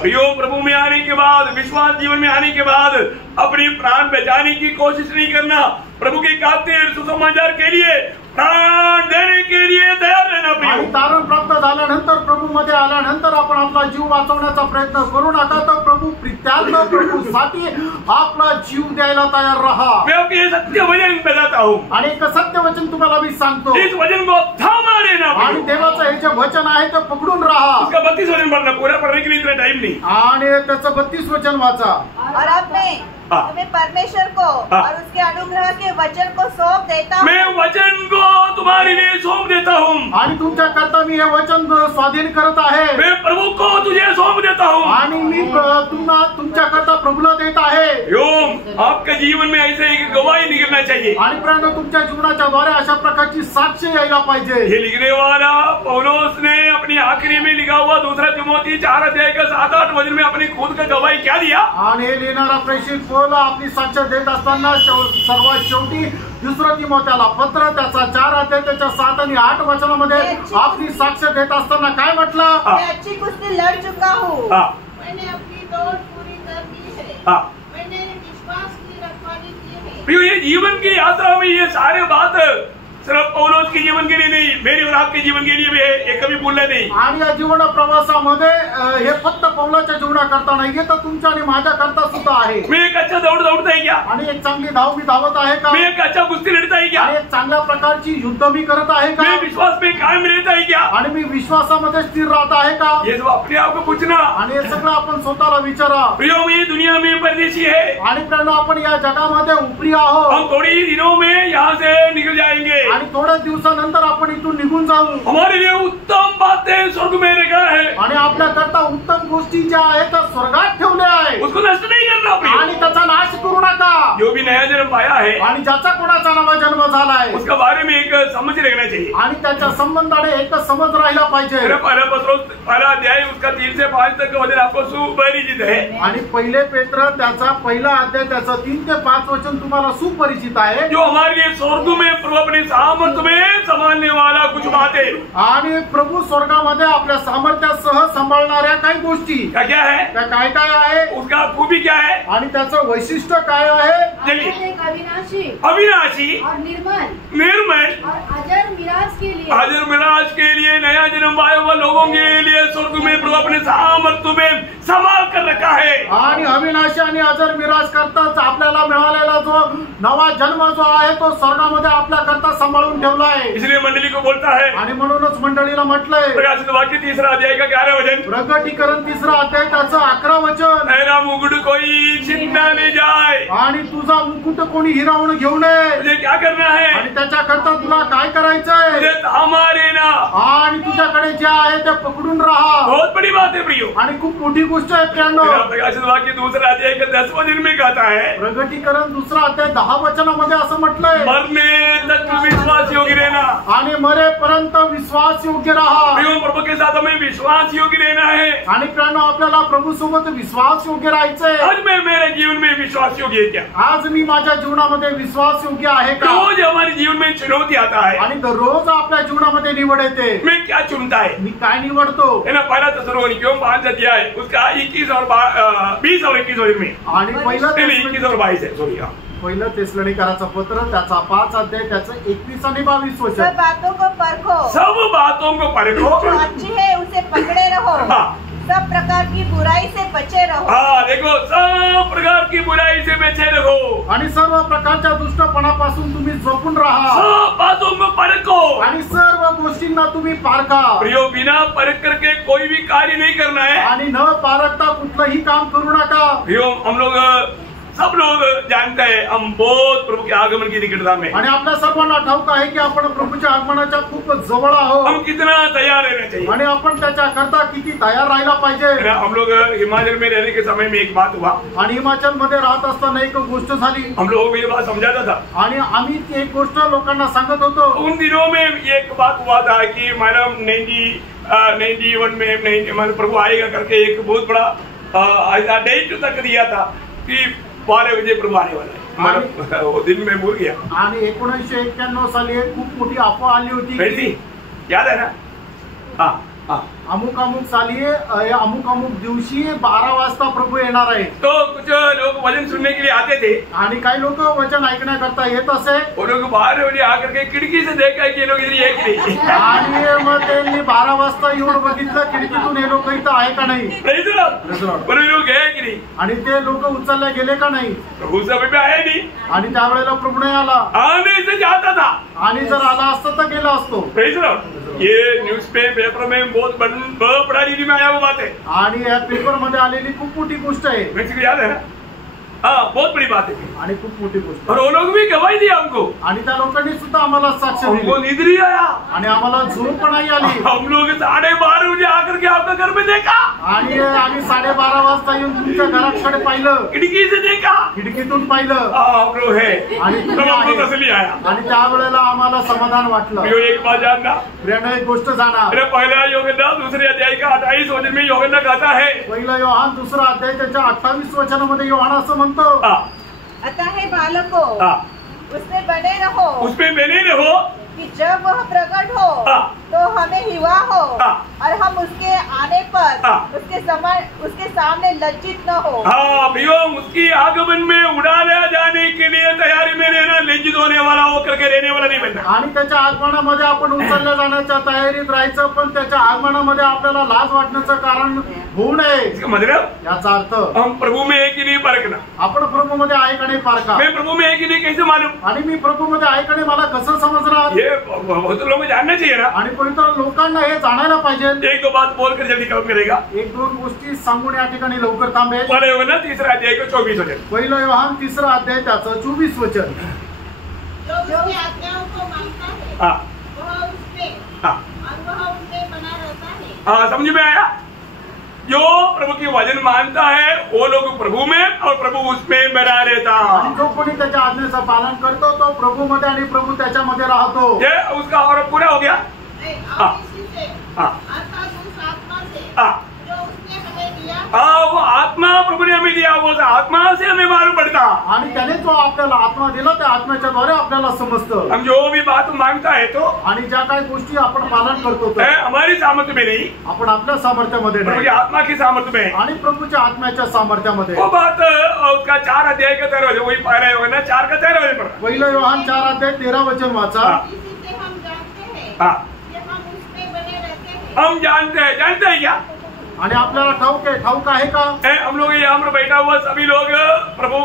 प्रियो, प्रभु में आने के बाद, विश्वास जीवन में आने के बाद अपनी प्राण बचाने की कोशिश नहीं करना। प्रभु की खातिर सुसमाचार के लिए प्राण देने के लिए तैयार रहना। आणि तारण प्राप्त झाल्यानंतर, प्रभू मध्ये आल्यानंतर आपण आपला जीव वाचवण्याचा प्रयत्न करू नका, तर प्रभू प्रित्यार्थ प्रभूसाठी आपला जीव द्यायला तयार रहा। मैं आपको ये सत्य वचन बताता हूँ, आणि एक सत्य वचन तुम्हाला मी सांगतो, इस वचन को थामा रहना। आणि देवाचं हे जे वचन आहे ते पकडून राहा। उसका 32 वचन पढ़ना, पूरा पढ़ने के लिए इतना टाइम नहीं। आणि त्याचं 32 वचन वाचा। और अब मैं तुम्हें परमेश्वर को और उसके अनुग्रह के वचन को सौंप देता हूँ। मैं वचन को तुम्हारे लिए सौंप देता हूँ आणि तुमच्या करता मी हे वचन स्वाधीन करत आहे। मैं प्रभु को तुझे सौंप देता हूँ आणि मी तुमच्या करता प्रभूला देत आहे। योग आपके जीवन में ऐसे एक गवाही निकलना चाहिए आणि प्रेरणा तुमच्या जीवनाच्या द्वारे अशा प्रकारची साक्ष यायला पाहिजे। ये लिखने वाला पौलुस ने अपनी आखिरी में लिखा हुआ 2 तिमोथी 4:7-8 वचन में अपनी खुद का गवाही क्या दिया। आणि हे लिहिणारा प्रेषित पौल आपली साक्ष देत असताना सर्वात शेवटी 2 तिमोथेला पत्र त्याचा 4 त्याच्या 7 आणि 8 वचनामध्ये आपली साक्ष देत असताना काय म्हटलं? मैं अच्छी कुश्ती लड़ चुका हूँ, मैंने अपनी दौड़ पूरी कर ली है, मैंने विश्वास की रखवाली की है। प्रियो, ये जीवन की यात्रा में ये सारे बात सिर्फ पौलुस के जीवन के लिए नहीं, मेरे और आपके जीवन के लिए भी है, ये कभी भूलना नहीं। आणि या जीवन प्रवासामध्ये हे फक्त पौलाच्या जीवनाकरता नाहीये तर तुमच्या आणि माझ्या करता सुद्धा आहे। मैं एक अच्छा दौड़ दौड़ता है क्या? आणि एक चांगली धाव मी धावत आहे का? मैं एक अच्छा कुश्ती लड़ता है क्या? आणि एक चांगल्या प्रकारची युद्ध मी करत आहे का? मैं विश्वास में कायम रहता है क्या? आणि मी विश्वासामध्ये स्थिर राहत आहे का? ये सब अपने आप को पूछना। आणि हे सगळं आपण स्वतःला विचारा। प्रियो, ये दुनिया में परदेशी है, आणि प्रेरणा आपण या जगामध्ये उपरी आहोत। हम थोड़े ही दिनों में यहाँ से निकल जाएंगे आणि थोड्या दिवसानंतर आपण इथून निघून जाऊ। हमारे लिए उत्तम बातें स्वर्ग में रखा है, आणि आपल्या करता उत्तम गोष्टी ज्या आहेत त्या स्वर्गात ठेवल्या आहे उसको नष्ट नहीं करना प्रियो। आणि त्याचा नाश करू नका। जो भी नया जन्म पाया है आणि ज्याचा कोणाचा नवा जन्म झालाय उसका बारे में एक समझ रखना चाहिए। आणि त्याच्या संबंधाने एकच समज राहिला पाहिजे। मेरा पहला अध्याय उसका 3 से 5 तक का वचन आपको सुपरिचित है। आणि पहिले पेत्र त्याचा पहिला अध्याय त्याचा 3 ते 5 वचन तुम्हाला सुपरिचित आहे। जो हमारे लिए स्वर्ग में प्रभु अपने सामर्थ्य में संभालने वाला कुछ बातें, आणि प्रभु स्वर्गामध्ये आपल्या सामर्थ्यासह सांभाळणाऱ्या काही गोष्टी क्या है, त्या काय काय आहे, उसका खूबी क्या है, आणि त्याचं वैशिष्ट्य काय आहे। चलिए। अविनाशी अविनाशी और निर्मल और अजर मिराज के लिए, अजर मिराज के लिए, नया जन्म पाए हुए लोगों के लिए स्वर्ग में प्रभु अपने सामर्थ्य में संभाल कर रखा है। आणि अविनाशी आणि अजर मिराज करताच आपल्याला मिळालेला जो नवा जन्म जो आहे तो स्वर्गामध्ये आपल्या करता सांभाळून ठेवला आहे। इसलिए मंडली को बोलता है, आणि म्हणूनच मंडळीला म्हटलंय प्रकाशित वाक्य 3 अध्याय का 11 वचन, प्रकटीकरण 3 अध्याय त्याचं 11 वचन, तेरा मुकुट कोई छिनना नहीं जाए। आणि तुझा मुकुट कोणी हिरावून घेऊ नये। तुझे क्या करना है, आणि त्याच्या करता तुला काय करायचंय, तुझे थामा लेना। आणि तुझ्याकडे जे आहे ते पकडून राहा। बहुत बड़ी बात है प्रियो। आणि खूप मोठी गोष्ट आहे प्रियांनो। प्रकाशित वाक्य 2 अध्याय का 10 वचन में कहता है, प्रकटीकरण 2 अध्याय 10 वचनामध्ये असं म्हटलंय, मरने तक विश्वास योग्य रहना। आणि मरेपर्यंत विश्वास योग्य राहा। प्रियो, प्रभु के साथ हमें विश्वास योग्य रहना है। आणि प्रियांनो आपल्याला प्रभू सोबत विश्वास योग्य राहायचंय। आज मैं मेरे जीवन में विश्वास योग्य है क्या? आज मी माझ्या जीवनामध्ये विश्वास योग्य आहे का? रोज हमारे जीवन में चुनौती आता है, आणि दररोज आपल्या जीवनामध्ये निवड येते। मैं क्या चुनता है, मी काय निवडतो? है ना। पहला तस्सलोनिकियों 5 अध्याय उसका 21 और 20 और 21 वचन में, आणि पहिलं 21 और 22 है, सॉरी। पहिलं तेसलोनिकराचं पत्र त्याचा 5 अध्याय त्याचं 21 आणि 22 वचन। सब बातों को परखो, सब बातों को परखो, जो अच्छी है उसे पकड़े रहो, सब प्रकार की बुराई से बचे रहो। हाँ, देखो, सब प्रकार की बुराई से बचे रहो, आणि सर्व प्रकारच्या दुष्टपणापासून तुम्ही जपून राहा। सब बातों को परखो, आणि सर्व गोष्टींना तुम्ही पारखा। प्रियो, बिना परख करके कोई भी कार्य नहीं करना है। आणि न पारखता कुठलंही काम करू नका। प्रियो, हम लोग सब लोग जानते हैं हम बहुत प्रभु के आगमन की निकटता में, आणि आपल्या सर्वांना ठाऊक आहे की आपण प्रभूच्या आगमनाच्या खूप जवळ आहोत। हम कितना तैयार रहना चाहिए, आणि आपण त्याच्या करता किती तयार राहायला पाहिजे। हम लोग हिमाचल में रहने के समय में एक बात हुआ, आणि हिमाचल मध्ये राहत असताना एक गोष्ट झाली। हम लोगों को ये बात समझाता था, आणि आम्ही ती एक गोष्ट लोकांना सांगत होतो। उन दिनों में एक बात हुआ था कि मैडम 91 में हमारे प्रभु आएगा करके एक बहुत बड़ा डेट तक दिया था कि 12 बजे प्रभु आने वाला है। वो दिन में भूल गया। आणि 1991 साली खूप मोठी अफवा आली होती। कैसी याद है ना? हाँ हाँ, अमुक अमुक साली अमुक अमुक दिवशी 12 वाजता प्रभू येणार आहे। तो कुछ लोग वचन सुनने के लिए आते थे, आणि काही लोक वचन ऐकण्याकरता येत असे। वो लोग 12 बजे आकर के खिड़की से देखा कि ये लोग इधर है कि नहीं। आणि मग त्यांनी 12 वाजता येऊन बघितलं खिडकीतून हे लोक इथं आहे का नाही। बड़े लोग है कि नहीं, आणि ते लोक उचलले गेले का नाही। प्रभु समय पे आया नहीं, आणि त्यावेळेला प्रभू नाही आला। आने से जाता था, आणि जर आला असतं तर गेला असतो। ये न्यूज पेपर में बहुत बड़ा रीति में आया वो बात है। आणि या पेपर मध्ये आलेली खूप मोठी गोष्ट आहे। मेरे को याद है ना, हाँ, बहुत बड़ी बात है आणि खूप मोठी गोष्ट और वो लोग भी गवाही दी हमको आणि त्या लोकांनी सुद्धा आम्हाला साक्ष हमको दिली नींद नहीं आया आणि आम्हाला झोप पण नाही आली हम लोग 12:30 बजे आकर के आपका घर में देखा आणि आम्ही 12:30 वाजता येऊन तुमच्या घराकडे पाहिलं खिड़की से देखा खिडकीतून पाहिलं हम लोग है आणि तब तुम्ही हमको आहे. तसली आया आणि त्यावेळेला आम्हाला समाधान वाटलं प्रियो, एक बात जानना, प्रियानं एक गोष्ट जाणा मेरा पहला योगेंद्र दूसरे अध्याय का 28 वचन में योगेंद्र कहता है पहिला योहान दुसरा अध्याय त्याच्या 28 वचनामध्ये योहान असं म्हणतो अतः हे बालको उसमें बने रहो उसमें बने रहो कि जब वह प्रकट हो तो हमें हिवा हो और हम उसके आने पर उसके सामने लज्जित न हो। हाँ प्रियो, उसकी आगमन में उड़ाया जाने के लिए तैयारी में रहना, लज्जित होने वाला हो करके रहने वाला नहीं बनना। आणि त्याच्या आगमनामध्ये आपण उचलल्या जाण्याच्या तयारीत राहायचं, पण त्याच्या आगमनामध्ये आपल्याला लाज वाटण्याचं कारण होऊ नये। इसका मतलब याचा अर्थ हम प्रभु में है कि नहीं परखना। आपण प्रभू मध्ये आहे का नाही पारखा। मैं प्रभु में है कि नहीं कैसे मालूम, आणि मी प्रभू मध्ये आहे का नाही मला कसं समजणार। ये बहुत लोगों को जानना चाहिए ना। आणि पवित्र लोकांना हे जाणायला पाहिजे। एक दो बात बोलकर जल्दी काम करेगा। एक दोन गोष्टी सांगून या ठिकाणी लवकर थांबेल। पहले योहान तीसरा अध्याय का 24 वचन। पहिलं योहान तिसरा अध्याय त्याचं 24 वचन। जो उसकी आज्ञाओं को मानता है वह उसमें और वह उसमें बना रहता है। हाँ, समझ में आया। जो प्रभु की वचन मानता है वो लोग प्रभु में और प्रभु उसमें बना रहता। आणि जो कोणी त्याच्या आज्ञेचं पालन करतो तो प्रभू मध्ये आणि प्रभू त्याच्यामध्ये राहतो। ये उसका और पूरा हो गया। वो आत्मा प्रभु ने हमें दिया, वो आत्मा से हमें मालूम पड़ता। आणि त्याने जो आपल्याला आत्मा दिला त्या आत्म्याच्या द्वारे आपल्याला समजतं। हम जो भी बात मांगता है तो आणि ज्या काही गोष्टी आपण पालन करतो तो हमारी सामर्थ्य में नहीं, आपण आपल्या सामर्थ्यामध्ये प्रभु की नाही आत्मा की सामर्थ्य में। आणि प्रभूच्या आत्म्याच्या सामर्थ्यामध्ये। वो बात उसका 4 अध्याय का 13 वचन, वही पहला होगा ना 4 का 13 वचन पर। पहिलं योहान 4 अध्याय 13 वचन वाचा। हम जानते हैं क्या, आणि आपल्याला ठाऊक आहे का। हम लोग यहाँ पर बैठा हुआ सभी लोग प्रभु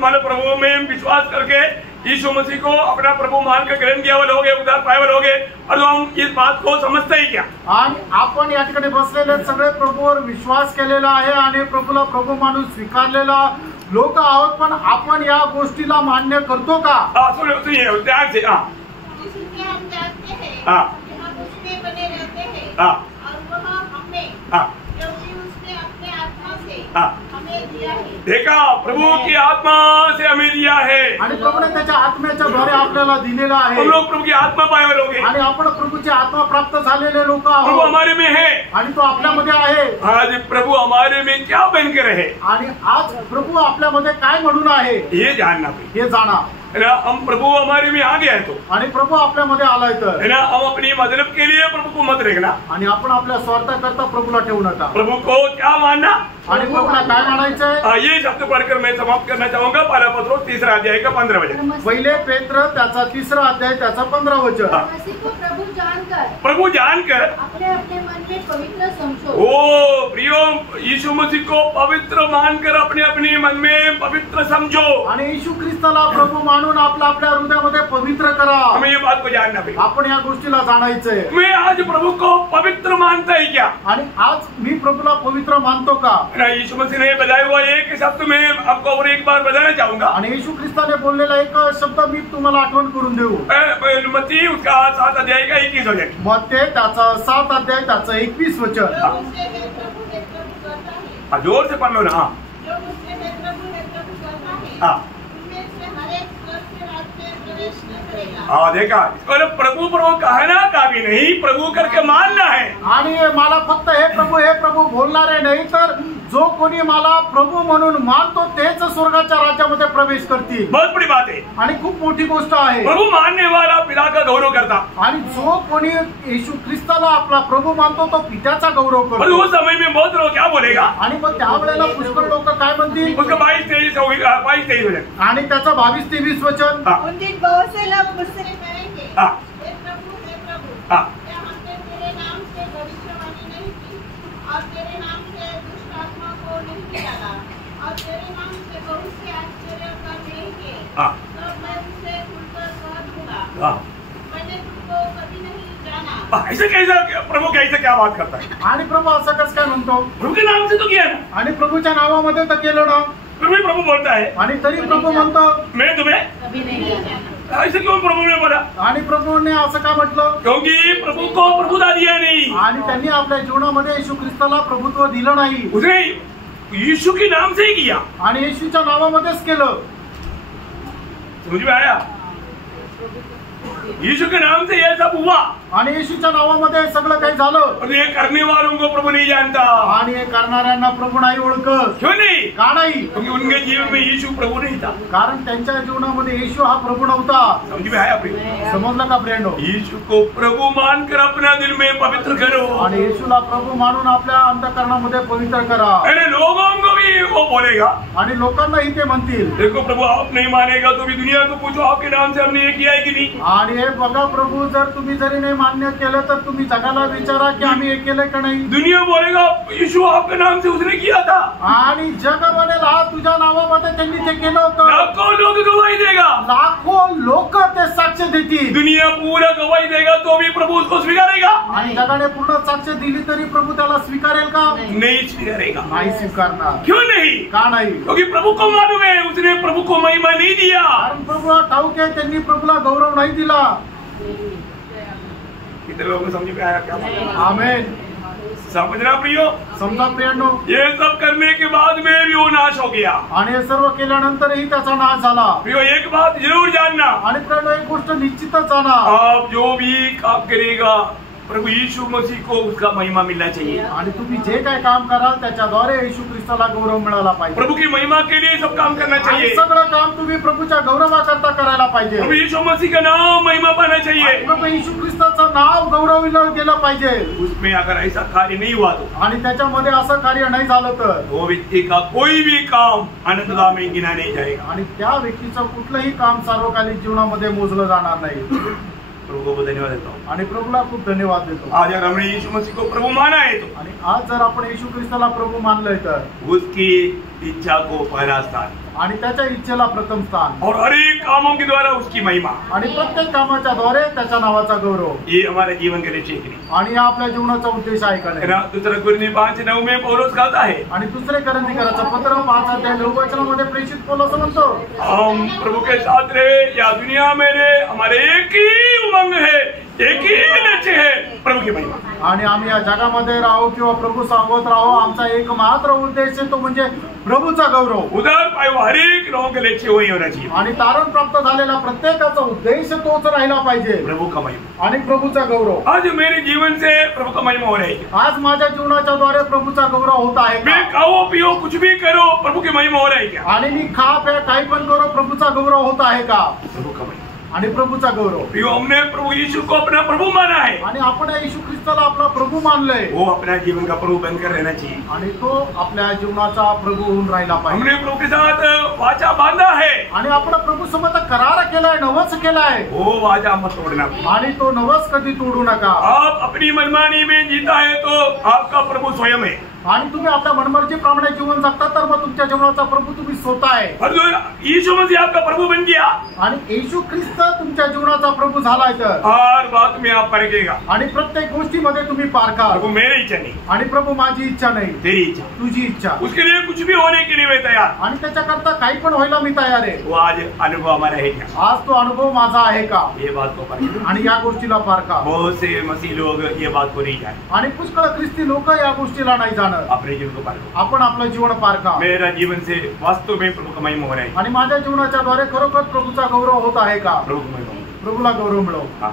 मानो प्रभु में विश्वास करके यीशु मसीह को अपना प्रभु मान कर ग्रहण किया वाले हो गए, उद्धार पाए वाले हो गए, और हम इस बात को समझते ही क्या। आणि आपण या ठिकाणी बसलेले सगळे प्रभूवर विश्वास केलेला आहे आणि प्रभूला प्रभू मानून स्वीकारलेला लोक आहोत, पण आपण या गोष्टीला मान्य करतो का। सुनिए ध्यान से। जिससे हम जानते हैं कि हम उसमें बने रहते हैं और वह हमें, क्योंकि उसने अपने आत्मा से हमें दिया है। देखा, प्रभु की आत्मा से हमें दिया है आणि प्रभूने त्याच्या आत्म्याच्या द्वारे आपल्याला दिलेला आहे। हम लोग प्रभु की आत्मा पाए वाले लोग हैं आणि आपण प्रभूची आत्मा प्राप्त झालेले लोक प्रभु आहोत हमारे में है आणि तो आपल्यामध्ये आहे। आज प्रभु हमारे में क्या बनकर है, आणि आज प्रभू आपल्यामध्ये काय म्हणून आहे ये जानना पड़ेगा। हे जाणा। है ना, हम प्रभु हमारे में आ गया है तो आणि प्रभू आपल्यामध्ये आलाय तर है ना, हम अपनी मतलब के लिए प्रभु को मत रखना, आणि आपण आपल्या स्वार्थाकरता प्रभूला ठेवू नका। प्रभु को क्या मानना आणि प्रभूला काय म्हणायचंय। ये शब्द पढ़कर मैं समाप्त करना चाहूंगा। पहला पत्रोस 3 अध्याय का 15 वचन। पहिले पेत्र त्याचा 3 अध्याय त्याचा 15 वचन। मसीह को प्रभु जानकर अपने अपने मन में पवित्र समझो। ओ प्रियो, यीशु मसीह को पवित्र मानकर अपने अपने मन में पवित्र समझो। आणि येशू ख्रिस्ताला प्रभू मानून आपल्या हृदयामध्ये पवित्र करा। हमें ये बात को जानना पड़ेगा। आपण या गोष्टीला जाणायचंय। मैं आज प्रभु को पवित्र मानता है क्या, आणि आज मी प्रभूला पवित्र मानतो का। यीशु मसीह ने बताया हुआ एक शब्द में आपको और एक बार बताना चाहूंगा। आणि येशू ख्रिस्ताने बोललेला एक शब्द मी तुम्हाला आठवण करून देऊ। मत्ती उसका 7 अध्याय का 21 वचन। मत्ती त्याचा 7 अध्याय त्याचं 21 वचन। जोर से पढ़ लो ना। देखा, प्रभु प्रभु कहना का भी नहीं, प्रभु करके मानना है। आणि मला फक्त हे प्रभू बोलणारे नाही, तर जो कोणी मला प्रभू म्हणून मानतो तेच स्वर्गाच्या राज्यामध्ये प्रवेश करतील। बहुत बड़ी बात है आणि खूप मोठी गोष्ट आहे। प्रभु मानने वाला पिता का गौरव करता, आणि जो कोणी येशू ख्रिस्ताला आपला प्रभू मानतो तो पित्याचा गौरव और करतो। उस समय में बहुत लोग क्या बोलेगा, आणि मग त्यावेळेला पुष्कळ लोक काय म्हणतील। उसका 22-23 वचन। आणि त्याचा 22-23 वचन। उन दिन बहुत से लोग मुझसे कहेंगे, हे प्रभु क्या हमने तेरे नाम से भविष्यवाणी नहीं की, और तेरे नाम से दुष्ट आत्मा को नहीं निकाला, और तेरे नाम से बहुत से आश्चर्य काम नहीं किए, तब मैं तुझसे खुलकर कह दूंगा, मैंने तुमको कभी नहीं जाना। ऐसे कैसे प्रभु कैसे क्या बात करता है। आणि प्रभू असं कसं काय म्हणतो। प्रभु के नाम से तो किया ना, आणि प्रभूच्या नावामध्ये तर केलं ना। फिर भी प्रभु बोलता है, आणि तरी प्रभु म्हणतो मैं तुम्हें कभी नहीं जाना। ऐसे क्यों प्रभु ने बोला? आणि प्रभूने असं का म्हटलं? क्योंकि प्रभु को प्रभुता दिया नहीं, आणि त्यांनी आपल्या जीवनामध्ये येशू ख्रिस्ताला प्रभुत्व दिलं नाही, उसने यीशु के नाम से ही किया। आणि येशूच्या नावामध्येच केलं। समझ में आया? यीशु के नाम से यह सब हुआ, आणि येशूच्या नावामध्ये सगळं काही झालं। और ये करने वालों को प्रभु नहीं जानता। आणि हे करणाऱ्यांना प्रभू नाही ओळखत। क्यों नहीं? का नाही? क्योंकि उनके जीवन में यीशु प्रभु नहीं था। कारण त्यांच्या जीवनामध्ये येशू हा प्रभू नव्हता। समझ में आया? समजलं का फ्रेंडो? यीशु को प्रभु मानकर अपना दिल में पवित्र करो, आणि येशूला प्रभू मानून आपल्या अंतःकरणामध्ये पवित्र करा। अरे लोगों को भी वो बोलेगा, आणि लोकांनाही ते म्हणतील, देखो प्रभु आप नहीं मानेगा तो भी दुनिया को पूछो आपके नाम से हमने ये किया है कि नहीं। आणि हे बघा प्रभू, जर तुम्ही जरी नाही मान्य केलं तर तुम्ही जगाला विचारा की आम्ही हे केलं का नाही। दुनिया बोलेगा यीशु आपके नाम से उसने किया था, आणि जग म्हणेल हा तुझ्या नावामध्ये त्यांनी ते केलं होतं। लाखों लोग गवाही देगा, लाखो लोक ते साक्ष देतील। दुनिया पूरा गवाही देगा तो भी प्रभु उसको स्वीकारेगा? आणि जगाने पूर्ण साक्ष दिली तरी प्रभू त्याला स्वीकारेल का? नहीं स्वीकारेगा। नाही स्वीकारणार। क्यों नहीं? का नाही? क्योंकि प्रभु को मालूम है उसने प्रभु को महिमा नहीं दिया। कारण प्रभूला ठाऊक आहे त्यांनी प्रभूला गौरव नाही दिला। कितने लोगों को समझ में आया क्या? आमेन। समझना प्रियो, समजा प्रियांनो, ये सब करने के बाद में भी वो नाश हो गया। आणि हे सर्व केल्यानंतरही त्याचा नाश झाला। प्रियो एक बात जरूर जानना, आणि प्रियांनो, एक गोष्ट निश्चितच जाणा, आप जो भी काम करेगा प्रभु यीशु मसीह को उसका महिमा मिलना चाहिए। आणि तुम्ही जे काय काम कराल त्याच्याद्वारे येशू ख्रिस्ताला गौरव मिळाला पाहिजे। प्रभु की महिमा के लिए सब काम करना आणि चाहिए। सगळं काम तुम्ही प्रभूच्या गौरवाकरता करायला पाहिजे। प्रभु यीशु मसीह का नाम महिमा पाना चाहिए। प्रभू येशू ख्रिस्ताचं नाव गौरविलं गेलं पाहिजे। उसमें अगर ऐसा कार्य नहीं हुआ तो आणि त्याच्यामध्ये असं कार्य नाही झालं तर वो व्यक्ति का कोई भी काम अनंतता में गिना नहीं जाएगा। आणि त्या व्यक्तीचं कुठलंही काम सार्वकालिक जीवनामध्ये मोजलं जाणार नाही। प्रभु को धन्यवाद देता हूँ। आणि प्रभूला खूप धन्यवाद देतो। आज अगर हमने यीशु मसीह को प्रभु माना है तो आणि आज जर आपण येशू ख्रिस्ताला प्रभू मानलंय तर उसकी इच्छा को पहला स्थान, आणि त्याच्या इच्छेला प्रथम स्थान, और हर एक कामों के द्वारा उसकी महिमा, आणि प्रत्येक कामाच्या द्वारे त्याच्या नावाचा गौरव, ये हमारे जीवन के लक्ष्य है। आणि हा आपल्या जीवनाचा उद्देश आहे का नाही? दूसरा कुरिन्थी 5:9 में पौलुस कहता है, आणि दुसरे करंथीकराचं पत्र 5:9 प्रेषित पौलुस म्हणतो, हम प्रभु के साथ रहे या दुनिया में रहे, हमारे एक ही उमंग है, एक ही लक्ष्य है, प्रभु की महिमा। आणि आम्ही या जगामध्ये राहू किंवा प्रभू सांगत राहू, आमचा एकमात्र उद्देश आहे तो म्हणजे प्रभूचा गौरव। उधर पाए हर एक लोगों के लक्ष्य वही होना चाहिए, आणि तारण प्राप्त झालेला प्रत्येकाचा उद्देश तोच राहिला पाहिजे, प्रभु का महिमा। आणि प्रभूचा गौरव। आज मेरे जीवन से प्रभु का महिमा हो रहा है। आज माझ्या जीवनाच्या द्वारे प्रभूचा गौरव होत आहे मैं का? खाओ पियो कुछ भी करो, प्रभु की महिमा हो रहा है क्या? आणि मी खा प्या काही पण करो, प्रभूचा गौरव होत आहे का? प्रभु का महिमा। आणि प्रभूचा गौरव। प्रियो, हमने प्रभु यीशु को अपना प्रभु माना है, आणि आपण येशू ख्रिस्ताला आपला प्रभू मानलंय, वो अपना जीवन का प्रभु बनकर रहना चाहिए। आणि तो आपल्या जीवनाचा प्रभू होऊन राहिला पाहिजे। हमने प्रभु के साथ वाचा बांधा है, आणि आपण प्रभू सोबत करार केलाय, नवस केलाय, वो वाचा मत तोड़ना। आणि तो नवस कधी तोडू नका। आप अपनी मनमानी में जीता है तो आपका प्रभु स्वयं है, आणि तुम्ही आपल्या मनमर्जीप्रमाणे जीवन जगता तर मग तुमच्या जीवनाचा प्रभू तुम्ही स्वतः आहे। और जो यीशु मसीह आपका प्रभु बन गया, आणि येशू ख्रिस्त तुमच्या जीवनाचा प्रभू झालाय तर हर बात में आप परखेगा। आणि प्रत्येक गोष्टीमध्ये तुम्ही पारखा। प्रभु मेरी इच्छा नहीं, आणि प्रभू माझी इच्छा नाही, तेरी इच्छा, तुझी इच्छा, उसके लिए कुछ भी होने के लिए मैं तैयार। आणि त्याच्याकरता काही पण व्हायला मी तयार आहे। वो आज अनुभव हमारा है क्या? आज तो अनुभव माझा आहे का? ये बात को परखेगा। आणि या गोष्टीला पारखा। बहुत से मसीह लोग ये बात को नहीं जाने, आणि पुष्कळ ख्रिस्ती लोक या गोष्टीला नाही जाणत। अपने जीवन को पारखो। आपण आपलं जीवन पारखा। मेरा जीवन से वास्तव में प्रभु का महिमा हो रहा है, आणि माझ्या जीवनाच्या द्वारे खरोखर प्रभूचा गौरव होत आहे का? प्रभु का महिमा हो। प्रभूला गौरव मिळव। हाँ।